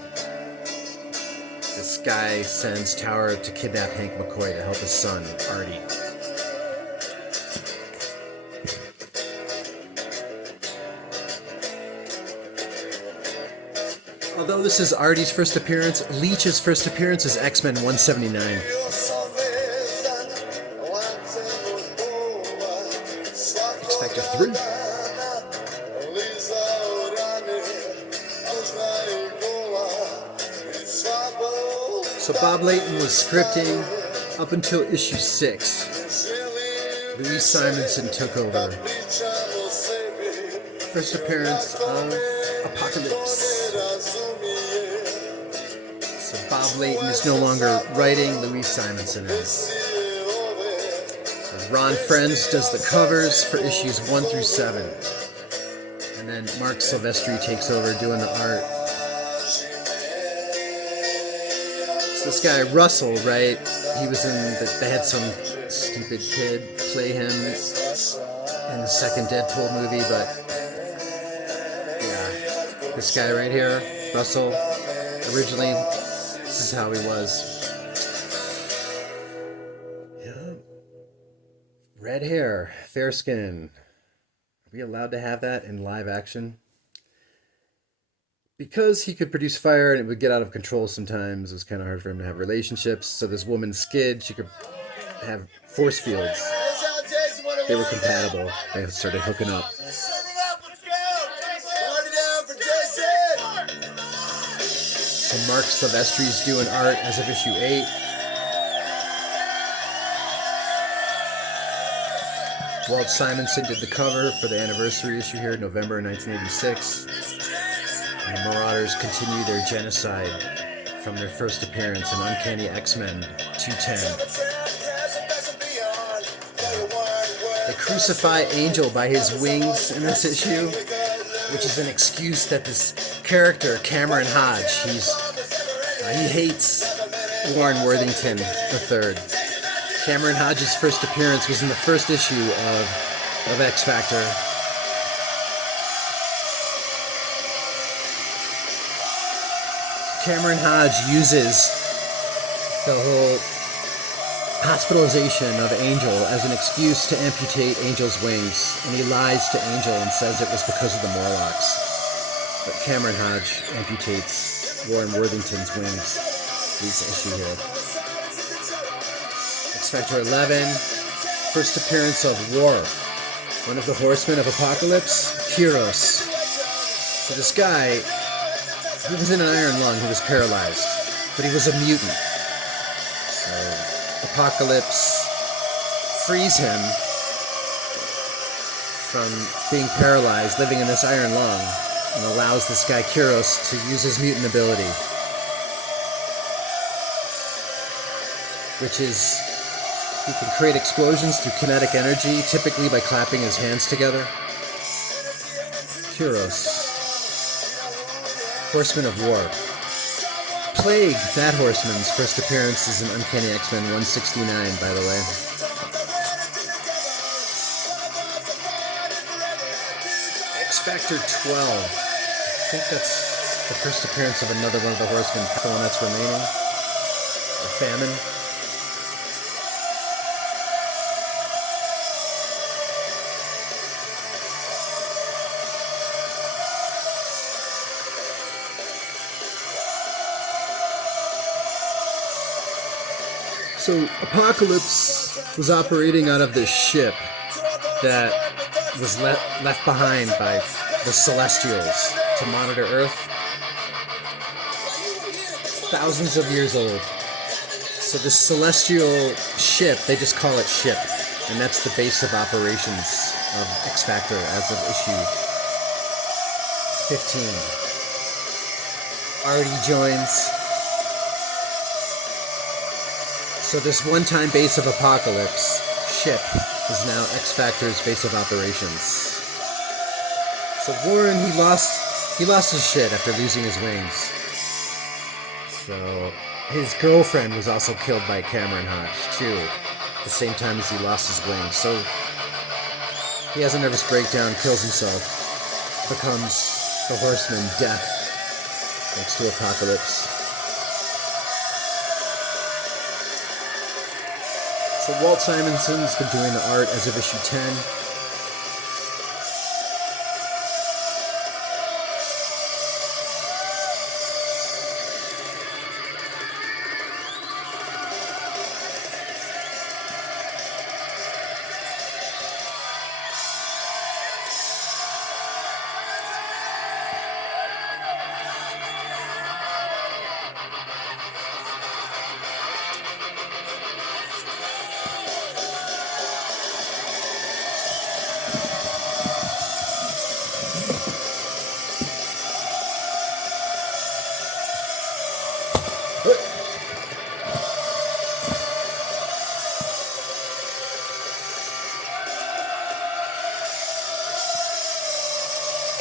this guy sends Tower to kidnap Hank McCoy to help his son, Artie. Although this is Artie's first appearance, Leech's first appearance is X-Men 179. X Factor 3. So Bob Layton was scripting up until issue 6. Louise Simonson took over. First appearance of Apocalypse. So Bob Layton is no longer writing, Louise Simonson is. So Ron Frenz does the covers for issues 1 through 7. And then Mark Silvestri takes over doing the art. So this guy, Russell, right? He was they had some stupid kid play him in the second Deadpool movie, but yeah. This guy right here, Russell, originally, this is how he was. Yeah. Red hair, fair skin. Are we allowed to have that in live action? Because he could produce fire and it would get out of control sometimes, it was kind of hard for him to have relationships. So this woman, Skid, she could have force fields. They were compatible. They started hooking up. So Mark Silvestri's doing art as of issue 8. Walt Simonson did the cover for the anniversary issue here, November 1986. And the Marauders continue their genocide from their first appearance in Uncanny X-Men 210. They crucify Angel by his wings in this issue, which is an excuse that this character, Cameron Hodge, he hates Warren Worthington III. Cameron Hodge's first appearance was in the first issue of X Factor. Cameron Hodge uses the whole hospitalization of Angel as an excuse to amputate Angel's wings, and he lies to Angel and says it was because of the Morlocks. But Cameron Hodge amputates Warren Worthington's wings this issue here. X Factor 11, first appearance of War, one of the Horsemen of Apocalypse, Kyros. So this guy, he was in an iron lung, he was paralyzed, but he was a mutant. So Apocalypse frees him from being paralyzed, living in this iron lung, and allows this guy Kyros to use his mutant ability, which is he can create explosions through kinetic energy, typically by clapping his hands together. Kyros, Horseman of War. Plague, that Horseman's first appearance is in Uncanny X-Men 169, by the way. X Factor 12. I think that's the first appearance of another one of the Horsemen, the one that's remaining. Or Famine. So Apocalypse was operating out of this ship that was left behind by the Celestials to monitor Earth. Thousands of years old. So this Celestial ship, they just call it ship, and that's the base of operations of X Factor as of issue 15. Artie joins. So this one-time base of Apocalypse ship is now X Factor's base of operations. So Warren, he lost his shit after losing his wings. So his girlfriend was also killed by Cameron Hodge too, at the same time as he lost his wings. So he has a nervous breakdown, kills himself, becomes the Horseman Death, thanks to Apocalypse. So Walt Simonson's been doing the art as of issue 10.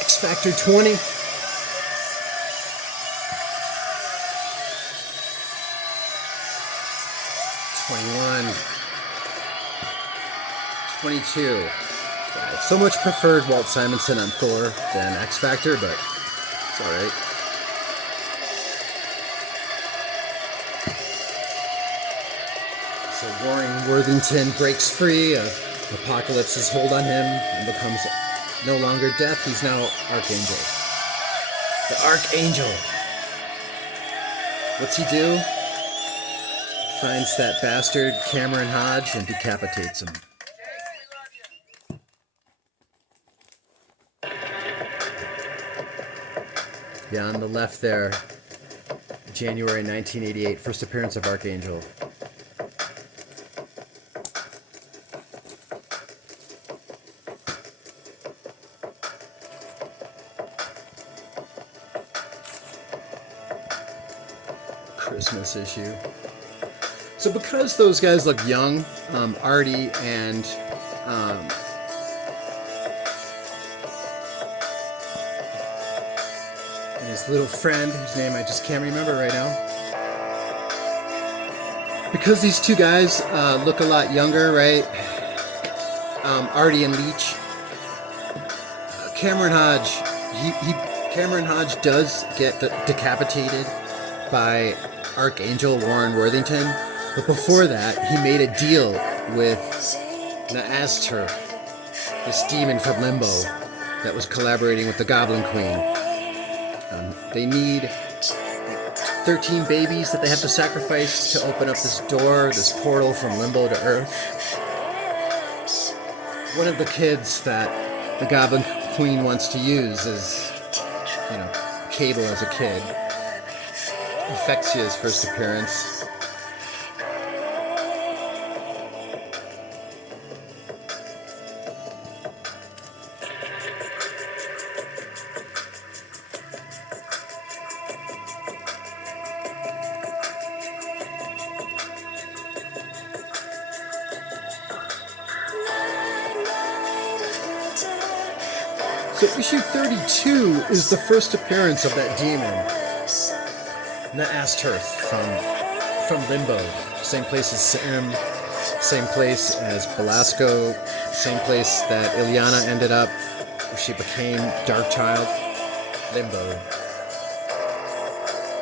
X Factor 20. '21. 22. I so much preferred Walt Simonson on Thor than X Factor, but it's alright. So Warren Worthington breaks free of Apocalypse's hold on him and becomes no longer Death. He's now Archangel. The Archangel. What's he do? Finds that bastard Cameron Hodge and decapitates him. Yeah, on the left there, January 1988, first appearance of Archangel. Christmas issue. So because those guys look young, Artie and his little friend, whose name I just can't remember right now. Because these two guys look a lot younger, right? Artie and Leach. Cameron Hodge, Cameron Hodge does get decapitated by Archangel Warren Worthington, but before that, he made a deal with Naastor, this demon from Limbo that was collaborating with the Goblin Queen. They need 13 babies that they have to sacrifice to open up this door, this portal from Limbo to Earth. One of the kids that the Goblin Queen wants to use is, Cable as a kid. Effexia's first appearance. So issue 32 is the first appearance of that demon, Naastor from Limbo. Same place as Sam, same place as Belasco, same place that Ileana ended up, where she became Darkchild, Limbo.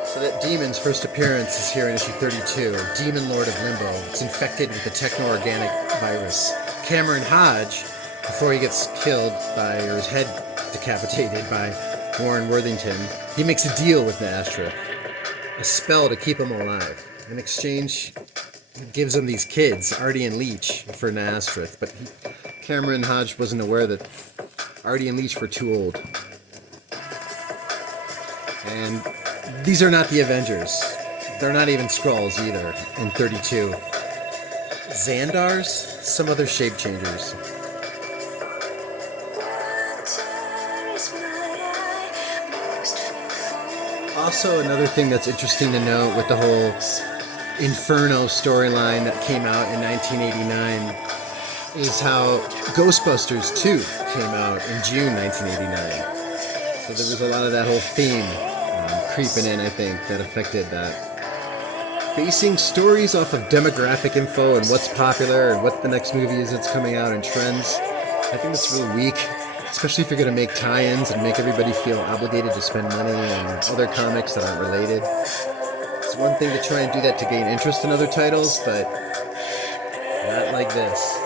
So that demon's first appearance is here in issue 32, Demon Lord of Limbo. It's infected with the techno-organic virus. Cameron Hodge, before he gets killed by, or his head decapitated by Warren Worthington, he makes a deal with Naastor, a spell to keep him alive. In exchange, he gives him these kids, Artie and Leach, for Naastor, but Cameron Hodge wasn't aware that Artie and Leach were too old. And these are not the Avengers. They're not even Skrulls either, in 32. Xandars? Some other shape changers. Also, another thing that's interesting to note with the whole Inferno storyline that came out in 1989 is how Ghostbusters 2 came out in June 1989. So there was a lot of that whole theme creeping in, I think, that affected that. Basing stories off of demographic info and what's popular and what the next movie is that's coming out and trends, I think that's really weak. Especially if you're going to make tie-ins and make everybody feel obligated to spend money on other comics that aren't related. It's one thing to try and do that to gain interest in other titles, but not like this.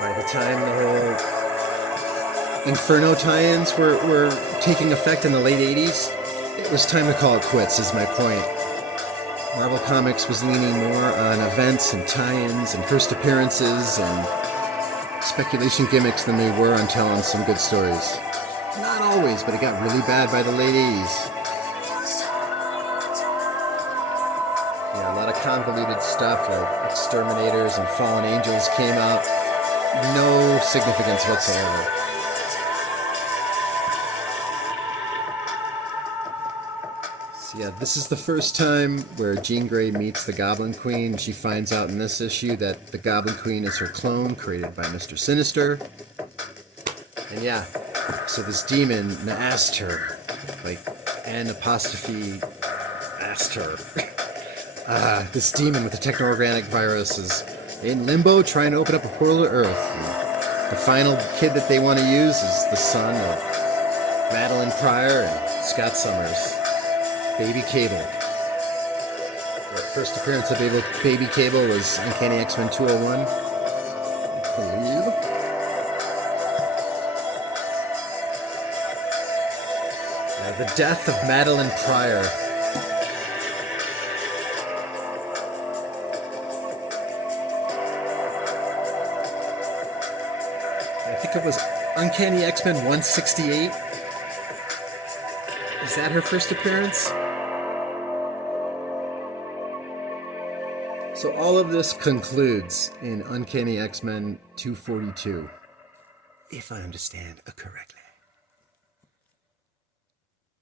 By the time the whole Inferno tie-ins were taking effect in the late 80s, it was time to call it quits, is my point. Marvel Comics was leaning more on events and tie-ins and first appearances and speculation gimmicks than they were on telling some good stories. Not always, but it got really bad by the late 80s. Yeah, a lot of convoluted stuff like Exterminators and Fallen Angels came out. No significance whatsoever. So yeah, this is the first time where Jean Grey meets the Goblin Queen. She finds out in this issue that the Goblin Queen is her clone, created by Mr. Sinister. And yeah, so this demon, Naastor, like N-apostrophe Astor. This demon with the techno-organic virus is in Limbo trying to open up a portal to Earth. And the final kid that they want to use is the son of Madeline Pryor and Scott Summers. Baby Cable. First appearance of Baby Cable was Uncanny X-Men 201, I believe. The death of Madeline Pryor. I think it was Uncanny X-Men 168. Is that her first appearance? So all of this concludes in Uncanny X-Men 242, if I understand correctly.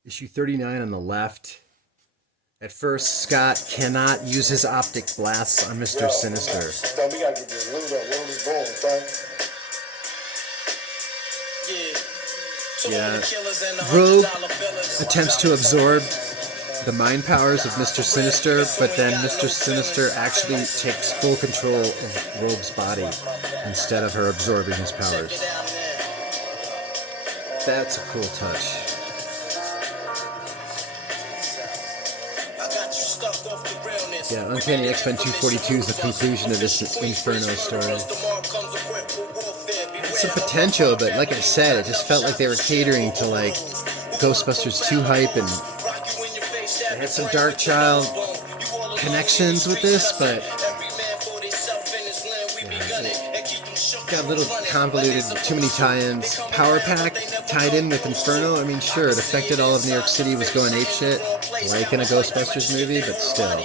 Issue 39 on the left. At first, Scott cannot use his optic blasts on Mr. Sinister. We gotta get this loot up. Where was going, son? Yeah. Rogue attempts to absorb the mind powers of Mr. Sinister, but then Mr. Sinister actually takes full control of Rogue's body instead of her absorbing his powers. That's a cool touch. Yeah, Uncanny X-Men 242 is the conclusion of this Inferno story. It's some potential, but like I said, it just felt like they were catering to like Ghostbusters 2 hype, and they had some Dark Child connections with this, but got a little convoluted, too many tie-ins. Power Pack tied in with Inferno, I mean, sure, it affected all of New York City, was going apeshit, like in a Ghostbusters movie, but still.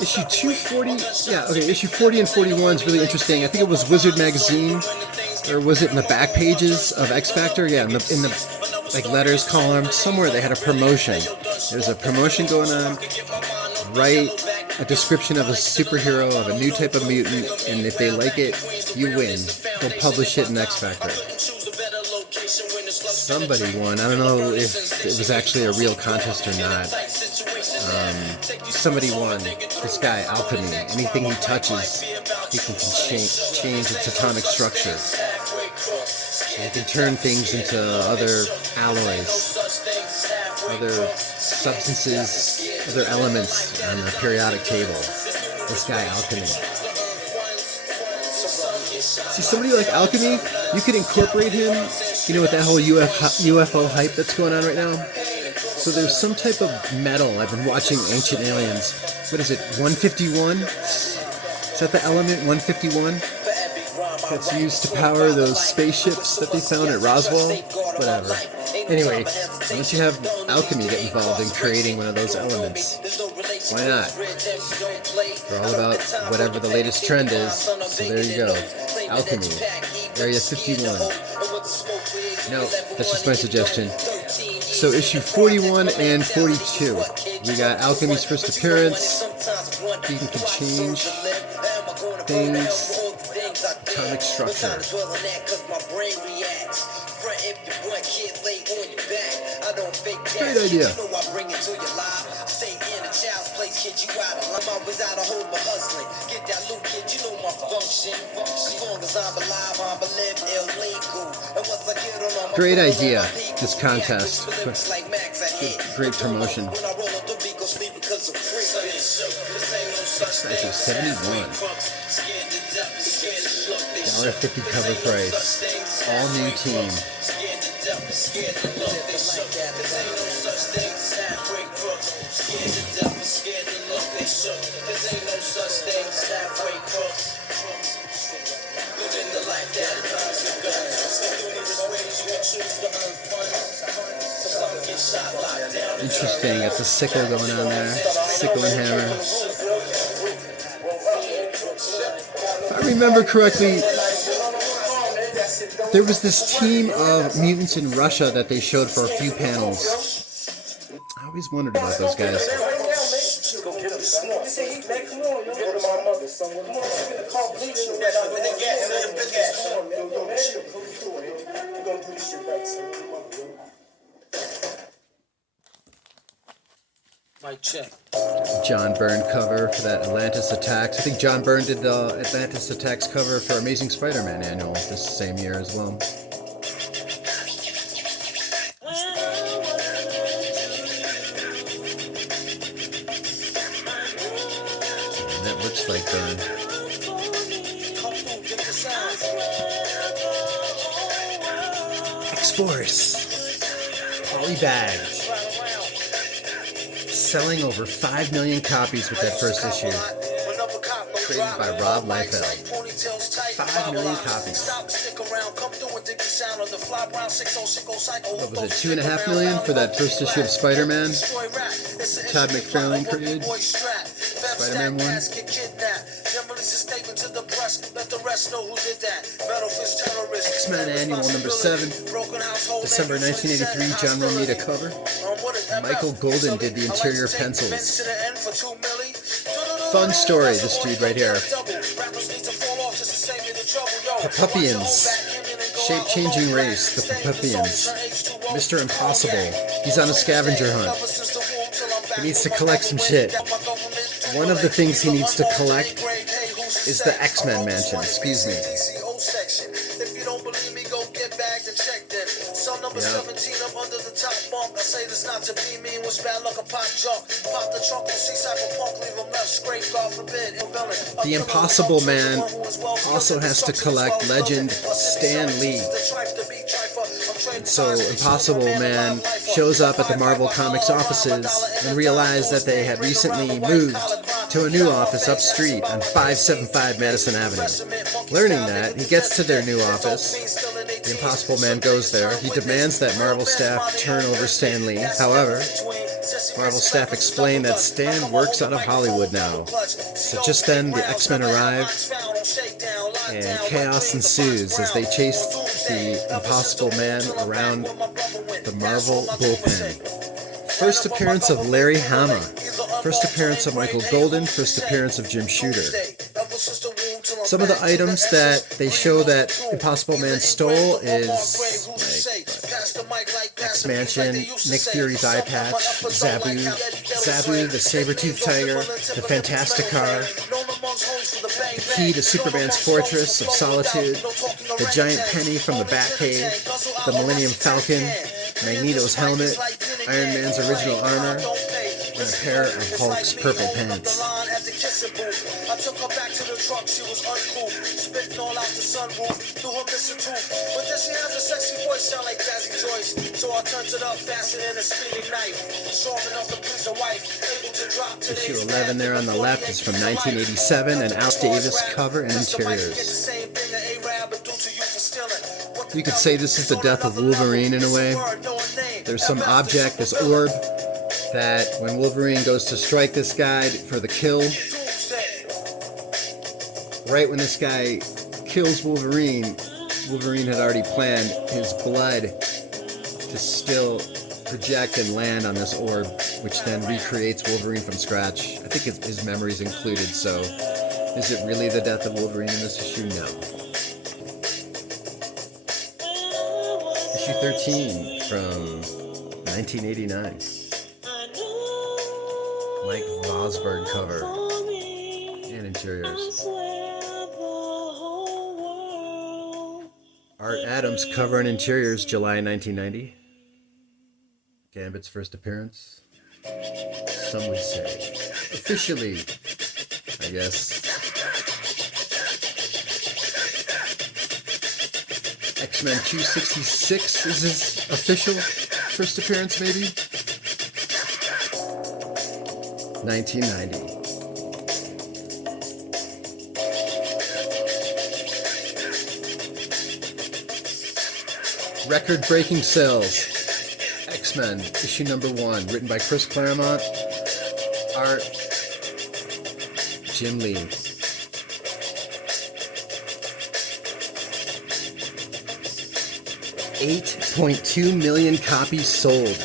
Issue 240, yeah, okay, issue 40 and 41 is really interesting. I think it was Wizard Magazine, or was it in the back pages of X Factor? Yeah, in the like letters column, somewhere they had a promotion. There's a promotion going on. Write a description of a superhero, of a new type of mutant, and if they like it, you win. They'll publish it in X Factor. Somebody won. I don't know if it was actually a real contest or not. Somebody won. This guy, Alchemy. Anything he touches, he can change its atomic structure. And he can turn things into other alloys, other substances, other elements on the periodic table. This guy, Alchemy. See, somebody like Alchemy, you could incorporate him, you know, with that whole UFO hype that's going on right now. So there's some type of metal. I've been watching Ancient Aliens. What is it, 151? Is that the element, 151? That's used to power those spaceships that they found at Roswell? Whatever. Anyway, why don't you have Alchemy get involved in creating one of those elements? Why not? They're all about whatever the latest trend is, so there you go. Alchemy, Area 51. No, that's just my suggestion. So issue 41 and 42. We got Alchemy's first appearance. He can change things. Atomic structure. Great idea. Great idea, this contest. Great promotion. Actually, 71. $1.50 cover price. All new team. Interesting, got the sickle going on there. Sickle and hammer. If I remember correctly, there was this team of mutants in Russia that they showed for a few panels. I always wondered about those guys. Mic check. John Byrne cover for that Atlantis Attacks. I think John Byrne did the Atlantis Attacks cover for Amazing Spider-Man annual this same year as well. And that looks like Byrne. X-Force. Polybagged. Selling over 5 million copies with that first issue. Created by Rob Liefeld. 5 million copies. What was it, 2.5 million for that first issue of Spider-Man? Todd McFarlane created? Spider-Man 1? X-Men Annual number 7. December 1983, John Romita cover. Michael Golden did the interior pencils. Fun story, this dude right here. Papupians. Shape-changing race, the Papupians. Mr. Impossible. He's on a scavenger hunt. He needs to collect some shit. One of the things he needs to collect is the X-Men mansion. Excuse me. Yep. The Impossible Man also has to collect legend Stan Lee. And so Impossible Man shows up at the Marvel Comics offices and realized that they had recently moved to a new office up street on 575 Madison Avenue. Learning that, he gets to their new office. The Impossible Man goes there. He demands that Marvel staff turn over Stan Lee. However, Marvel staff explain that Stan works out of Hollywood now. So just then, the X-Men arrive, and chaos ensues as they chase the Impossible Man around the Marvel bullpen. First appearance of Larry Hama. First appearance of Michael Golden. First appearance of Jim Shooter. Some of the items that they show that Impossible Man stole is like X-Mansion, Nick Fury's eye patch, Zabu, the saber-toothed tiger, the Fantasticar, the key to Superman's fortress of solitude, the giant penny from the Batcave, the Millennium Falcon, Magneto's helmet, Iron Man's original armor, and a pair of Hulk's purple pants. I took her back to the truck, she was uncool, spitting all out the sunroof, through her missing tooth. But then she has a sexy voice, sound like Jazzy Joyce, so I turned it up faster than a speeding knife, strong enough to please a wife, able to drop to issue 11 there on the left is from 1987, and Al Davis cover and interiors. You could say this is the death of Wolverine in a way. There's some object, this orb, that when Wolverine goes to strike this guy for the kill, right when this guy kills Wolverine, Wolverine had already planned his blood to still project and land on this orb, which then recreates Wolverine from scratch. I think his memory's included, so is it really the death of Wolverine in this issue? No. Issue 13 from 1989. Mike Vosberg cover and interiors. Art Adams cover and interiors, July 1990. Gambit's first appearance. Some would say officially, I guess. X-Men 266 is his official first appearance, maybe? 1990. Record-breaking sales. X-Men, issue number 1, written by Chris Claremont. Art, Jim Lee. $8.2 million copies sold.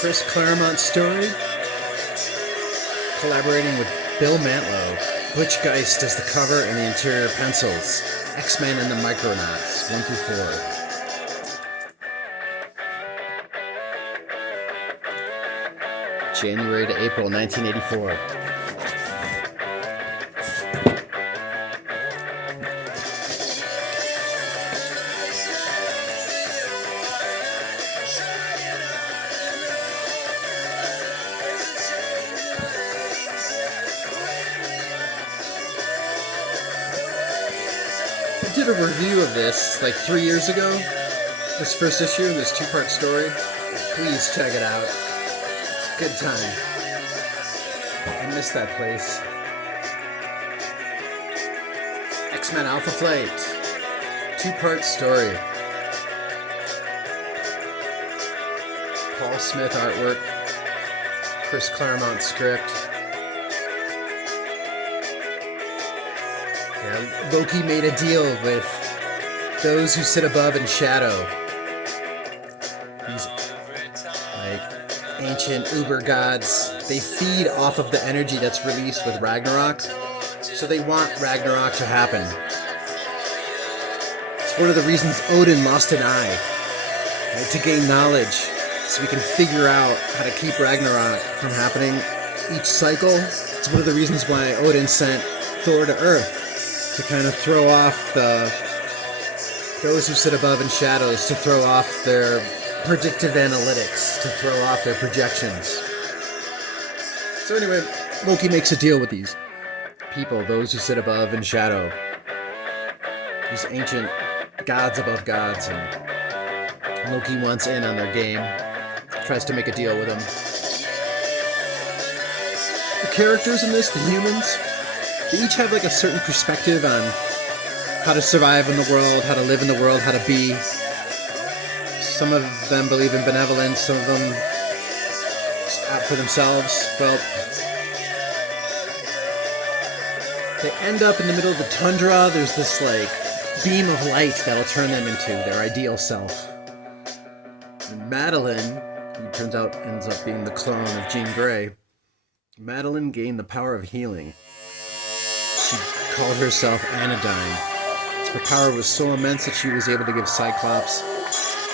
Chris Claremont story, collaborating with Bill Mantlo. Butch Geist does the cover and the interior pencils. X-Men and the Micronauts, 1 through 4. January to April 1984. I did a review of this like 3 years ago. This first issue, this two-part story. Please check it out. It's a good time. I miss that place. X-Men Alpha Flight. Two-part story. Paul Smith artwork. Chris Claremont script. Yeah, Loki made a deal with those who sit above in shadow. These like ancient uber gods, they feed off of the energy that's released with Ragnarok. So they want Ragnarok to happen. It's one of the reasons Odin lost an eye, right? To gain knowledge, so we can figure out how to keep Ragnarok from happening each cycle. It's one of the reasons why Odin sent Thor to Earth, to kind of throw off those who sit above in shadows, to throw off their predictive analytics, to throw off their projections. So anyway, Loki makes a deal with these people, those who sit above in shadow, these ancient gods above gods, and Loki wants in on their game, tries to make a deal with them. The characters in this, the humans, they each have like a certain perspective on how to survive in the world, how to live in the world, how to be. Some of them believe in benevolence, some of them just out for themselves. Well, they end up in the middle of the tundra. There's this like beam of light that'll turn them into their ideal self. And Madeline, who turns out ends up being the clone of Jean Grey, Madeline gained the power of healing. She called herself Anodyne. Her power was so immense that she was able to give Cyclops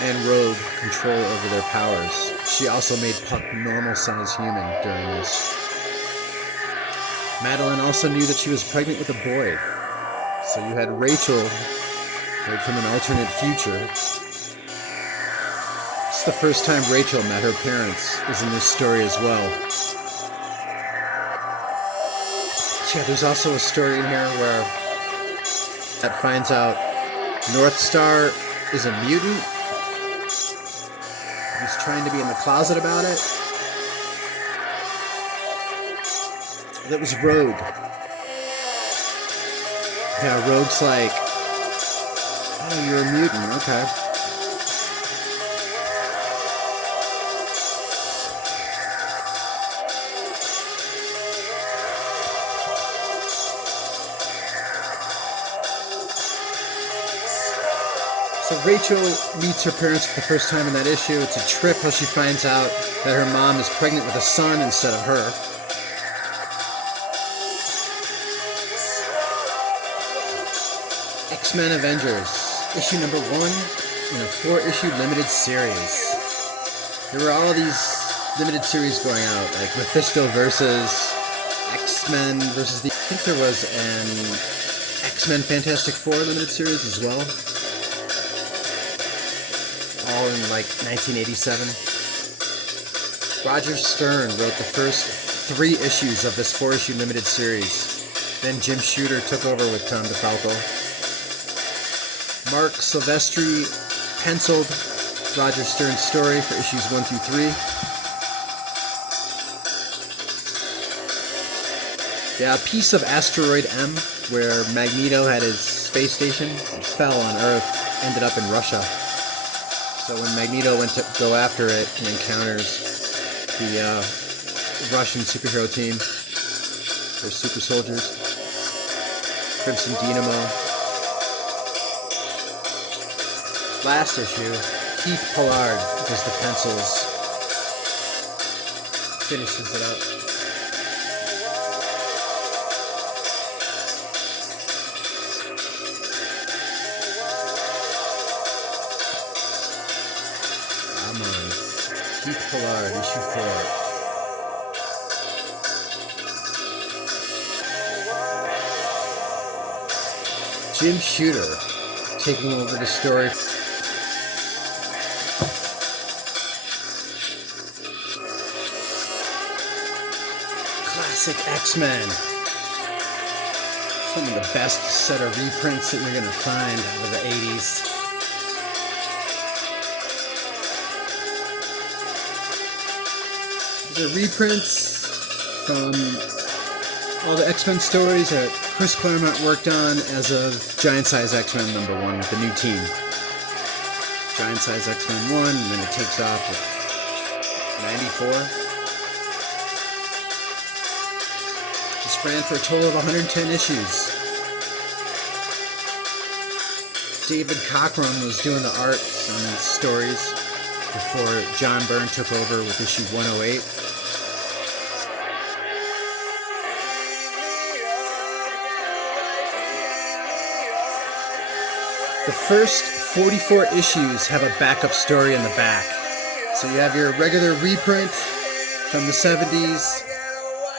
and Rogue control over their powers. She also made Puck normal-sized human during this. Madeline also knew that she was pregnant with a boy. So you had Rachel, right, from an alternate future. It's the first time Rachel met her parents is in this story as well. Yeah, there's also a story in here where that finds out North Star is a mutant. He's trying to be in the closet about it. That was Rogue. Yeah, Rogue's like, oh, you're a mutant, okay. So Rachel meets her parents for the first time in that issue. It's a trip how she finds out that her mom is pregnant with a son instead of her. X-Men Avengers, issue number 1 in a 4-issue limited series. There were all these limited series going out, like Mephisto versus X-Men versus the... I think there was an X-Men Fantastic Four limited series as well. All in like 1987. Roger Stern wrote the first 3 issues of this 4-issue limited series. Then Jim Shooter took over with Tom DeFalco. Mark Silvestri penciled Roger Stern's story for issues 1 through 3. Yeah, a piece of Asteroid M, where Magneto had his space station, fell on Earth, ended up in Russia. So when Magneto went to go after it, he encounters the Russian superhero team. They're super soldiers. Crimson Dynamo. Last issue, Keith Pollard does the pencils. finishes it up. I'm on Keith Pollard, issue 4. Jim Shooter taking over the story. Classic X-Men. Some of the best set of reprints that you're going to find out of the 80s. These are reprints from all the X-Men stories that Chris Claremont worked on as of Giant Size X-Men #1 with the new team. Giant Size X-Men 1, and then it takes off at 94. This ran for a total of 110 issues. David Cockrum was doing the art on these stories before John Byrne took over with issue 108. The first 44 issues have a backup story in the back. So you have your regular reprint from the 70s,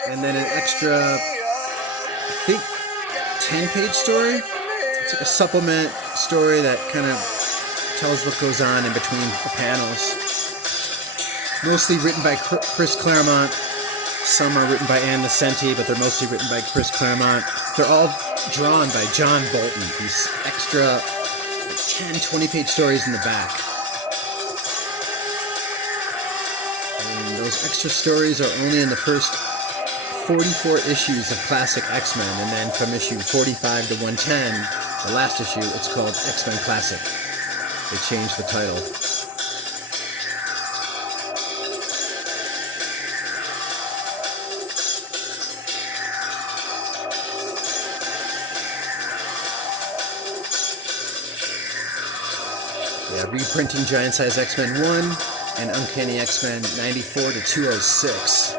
and then an extra, I think, 10-page story. It's like a supplement story that kind of tells what goes on in between the panels. Mostly written by Chris Claremont. Some are written by Ann Nocenti, but they're mostly written by Chris Claremont. They're all drawn by John Bolton. These extra 10, 20-page stories in the back. And those extra stories are only in the first 44 issues of Classic X-Men, and then from issue 45 to 110, the last issue, it's called X-Men Classic. They changed the title. Yeah, reprinting Giant Size X-Men 1 and Uncanny X-Men 94 to 206.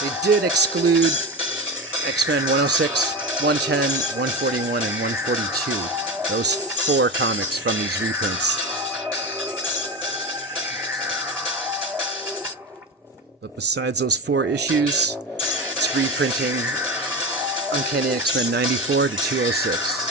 They did exclude X-Men 106, 110, 141, and 142. Those 4 comics from these reprints. But besides those 4 issues, it's reprinting Uncanny X-Men 94 to 206.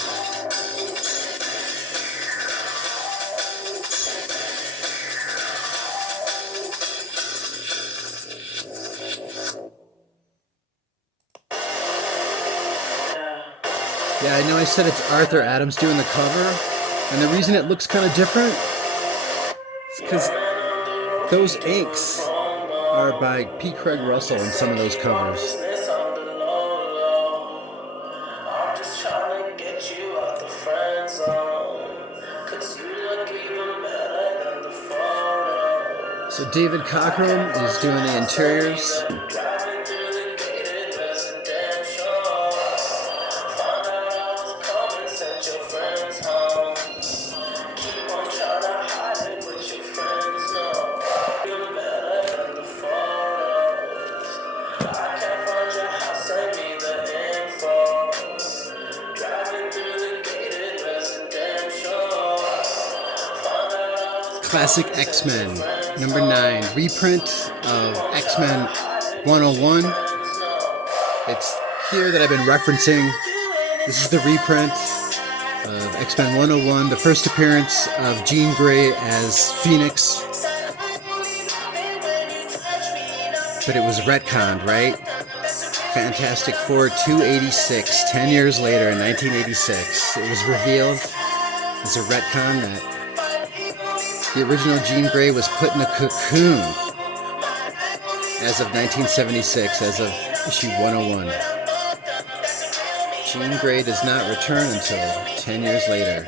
Yeah, I know I said it's Arthur Adams doing the cover, and the reason it looks kind of different is because those inks are by P. Craig Russell in some of those covers. So David Cockrum is doing the interiors. Classic X-Men, #9, reprint of X-Men 101. It's here that I've been referencing. This is the reprint of X-Men 101, the first appearance of Jean Grey as Phoenix. But it was retconned, right? Fantastic Four 286, 10 years later in 1986. It was revealed as a retcon that the original Jean Grey was put in a cocoon as of 1976, as of issue 101. Jean Grey does not return until 10 years later.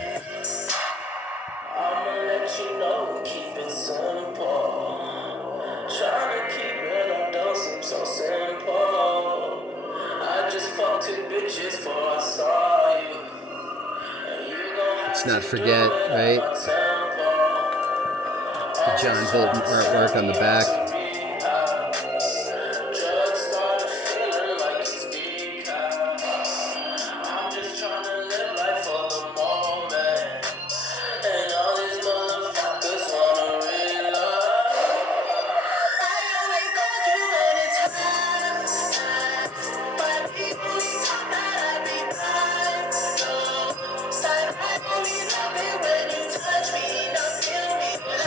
Let's not forget, right? The John Bolton artwork on the back.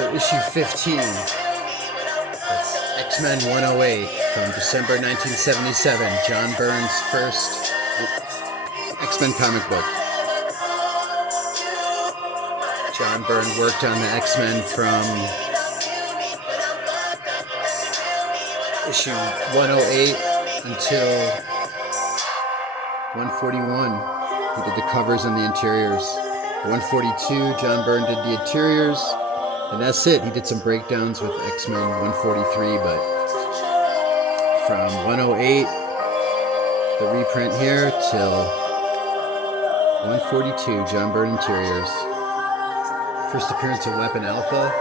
So issue 15, that's X-Men 108 from December 1977, John Byrne's first X-Men comic book. John Byrne worked on the X-Men from issue 108 until 141. He did the covers and the interiors. 142, John Byrne did the interiors. And that's it. He did some breakdowns with X-Men 143, but from 108, the reprint here, till 142, John Byrne interiors. First appearance of Weapon Alpha.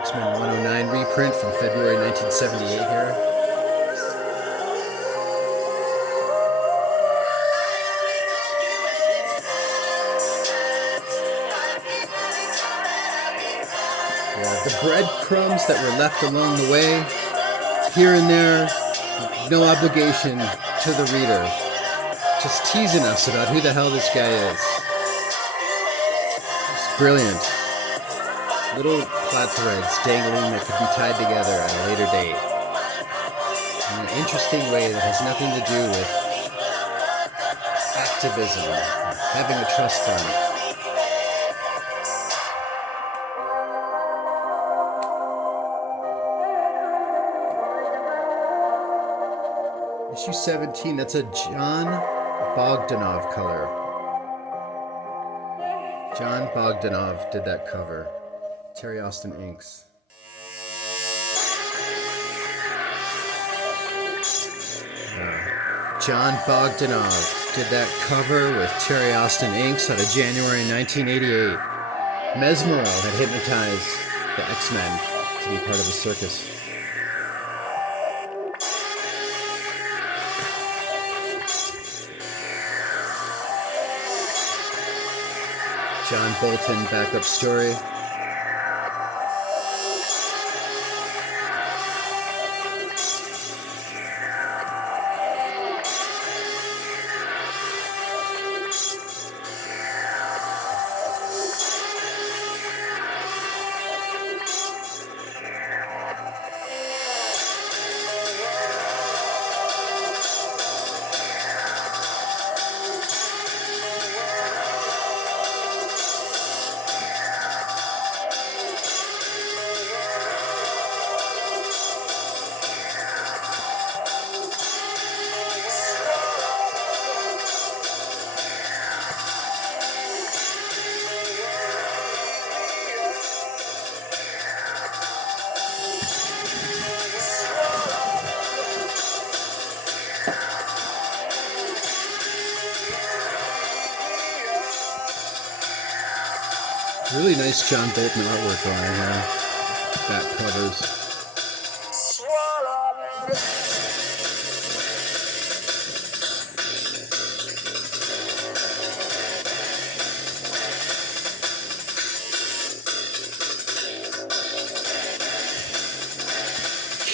X-Men 109 reprint from February 1978 here. The breadcrumbs that were left along the way, here and there, no obligation to the reader. Just teasing us about who the hell this guy is. It's brilliant. Little plot threads dangling that could be tied together at a later date. In an interesting way that has nothing to do with activism, having a trust fund. Issue 17, that's a John Bogdanov color. John Bogdanov did that cover. Terry Austin inks. John Bogdanov did that cover with Terry Austin inks out of January 1988. Mesmeril had hypnotized the X-Men to be part of a circus. John Bolton backup story. Really nice John Bolton artwork on here. Back covers.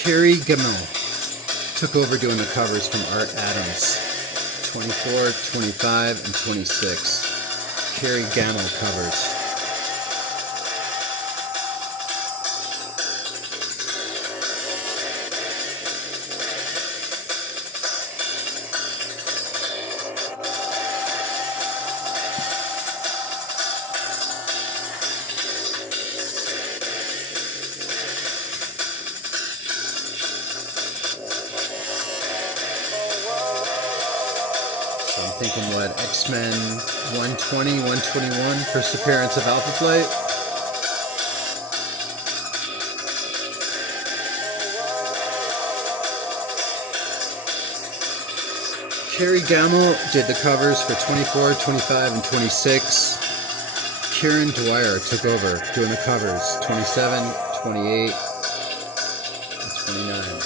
Kirby took over doing the covers from Art Adams. 24, 25, and 26. Kirby covers. I'm thinking what, X-Men 120, 121, first appearance of Alpha Flight. Kerry Gamble did the covers for 24, 25, and 26. Kieran Dwyer took over doing the covers 27, 28, and 29.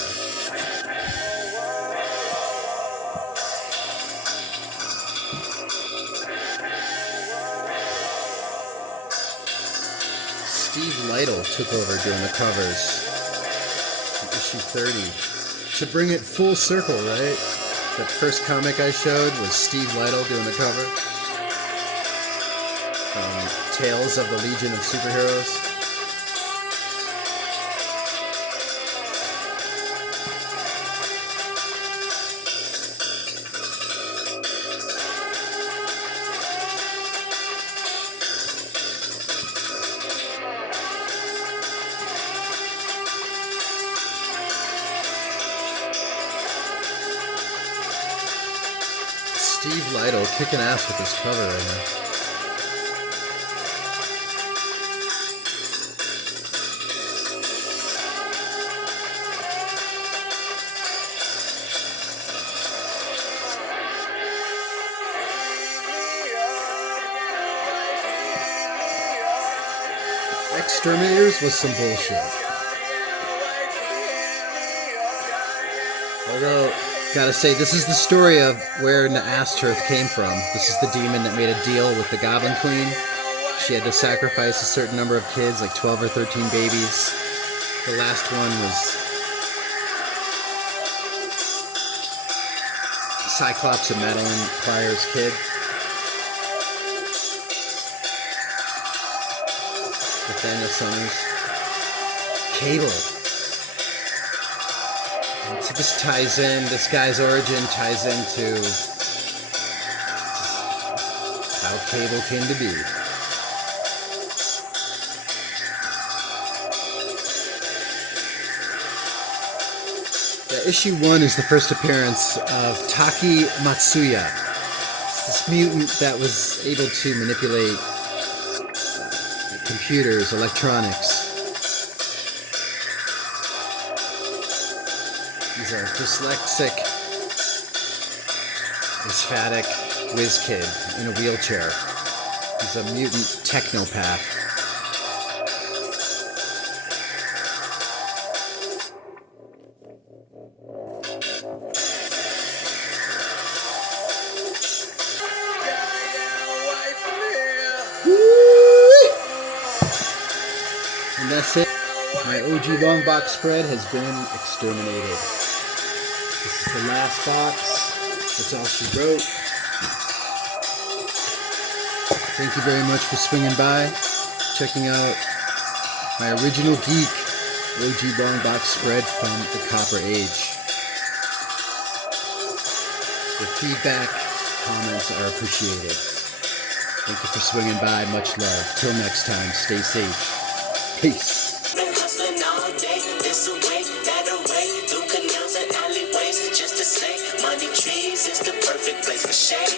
Steve Lytle took over doing the covers. Issue 30. To bring it full circle, right? That first comic I showed was Steve Lytle doing the cover. From Tales of the Legion of Superheroes. Steve Lytle kicking ass with this cover right now. Exterminators was some bullshit. Although, gotta say, this is the story of where Naasturth came from. This is the demon that made a deal with the Goblin Queen. She had to sacrifice a certain number of kids, like 12 or 13 babies. The last one was Cyclops and Madeline Pryor's kid. Nathaniel Summers. Cable. And so this ties in, this guy's origin ties into how Cable came to be. Yeah, issue 1 is the first appearance of Taki Matsuya. It's this mutant that was able to manipulate computers, electronics. He's a dyslexic, asphatic whiz kid in a wheelchair. He's a mutant technopath. And that's it. My OG long box spread has been exterminated. This is the last box. That's all she wrote. Thank you very much for swinging by, checking out my original geek OG long box spread from the Copper Age. The feedback, comments are appreciated. Thank you for swinging by. Much love. Till next time, stay safe. Peace. Been hustling all day, this away, that away, through canals and alleyways, just to say, money trees is the perfect place for shade.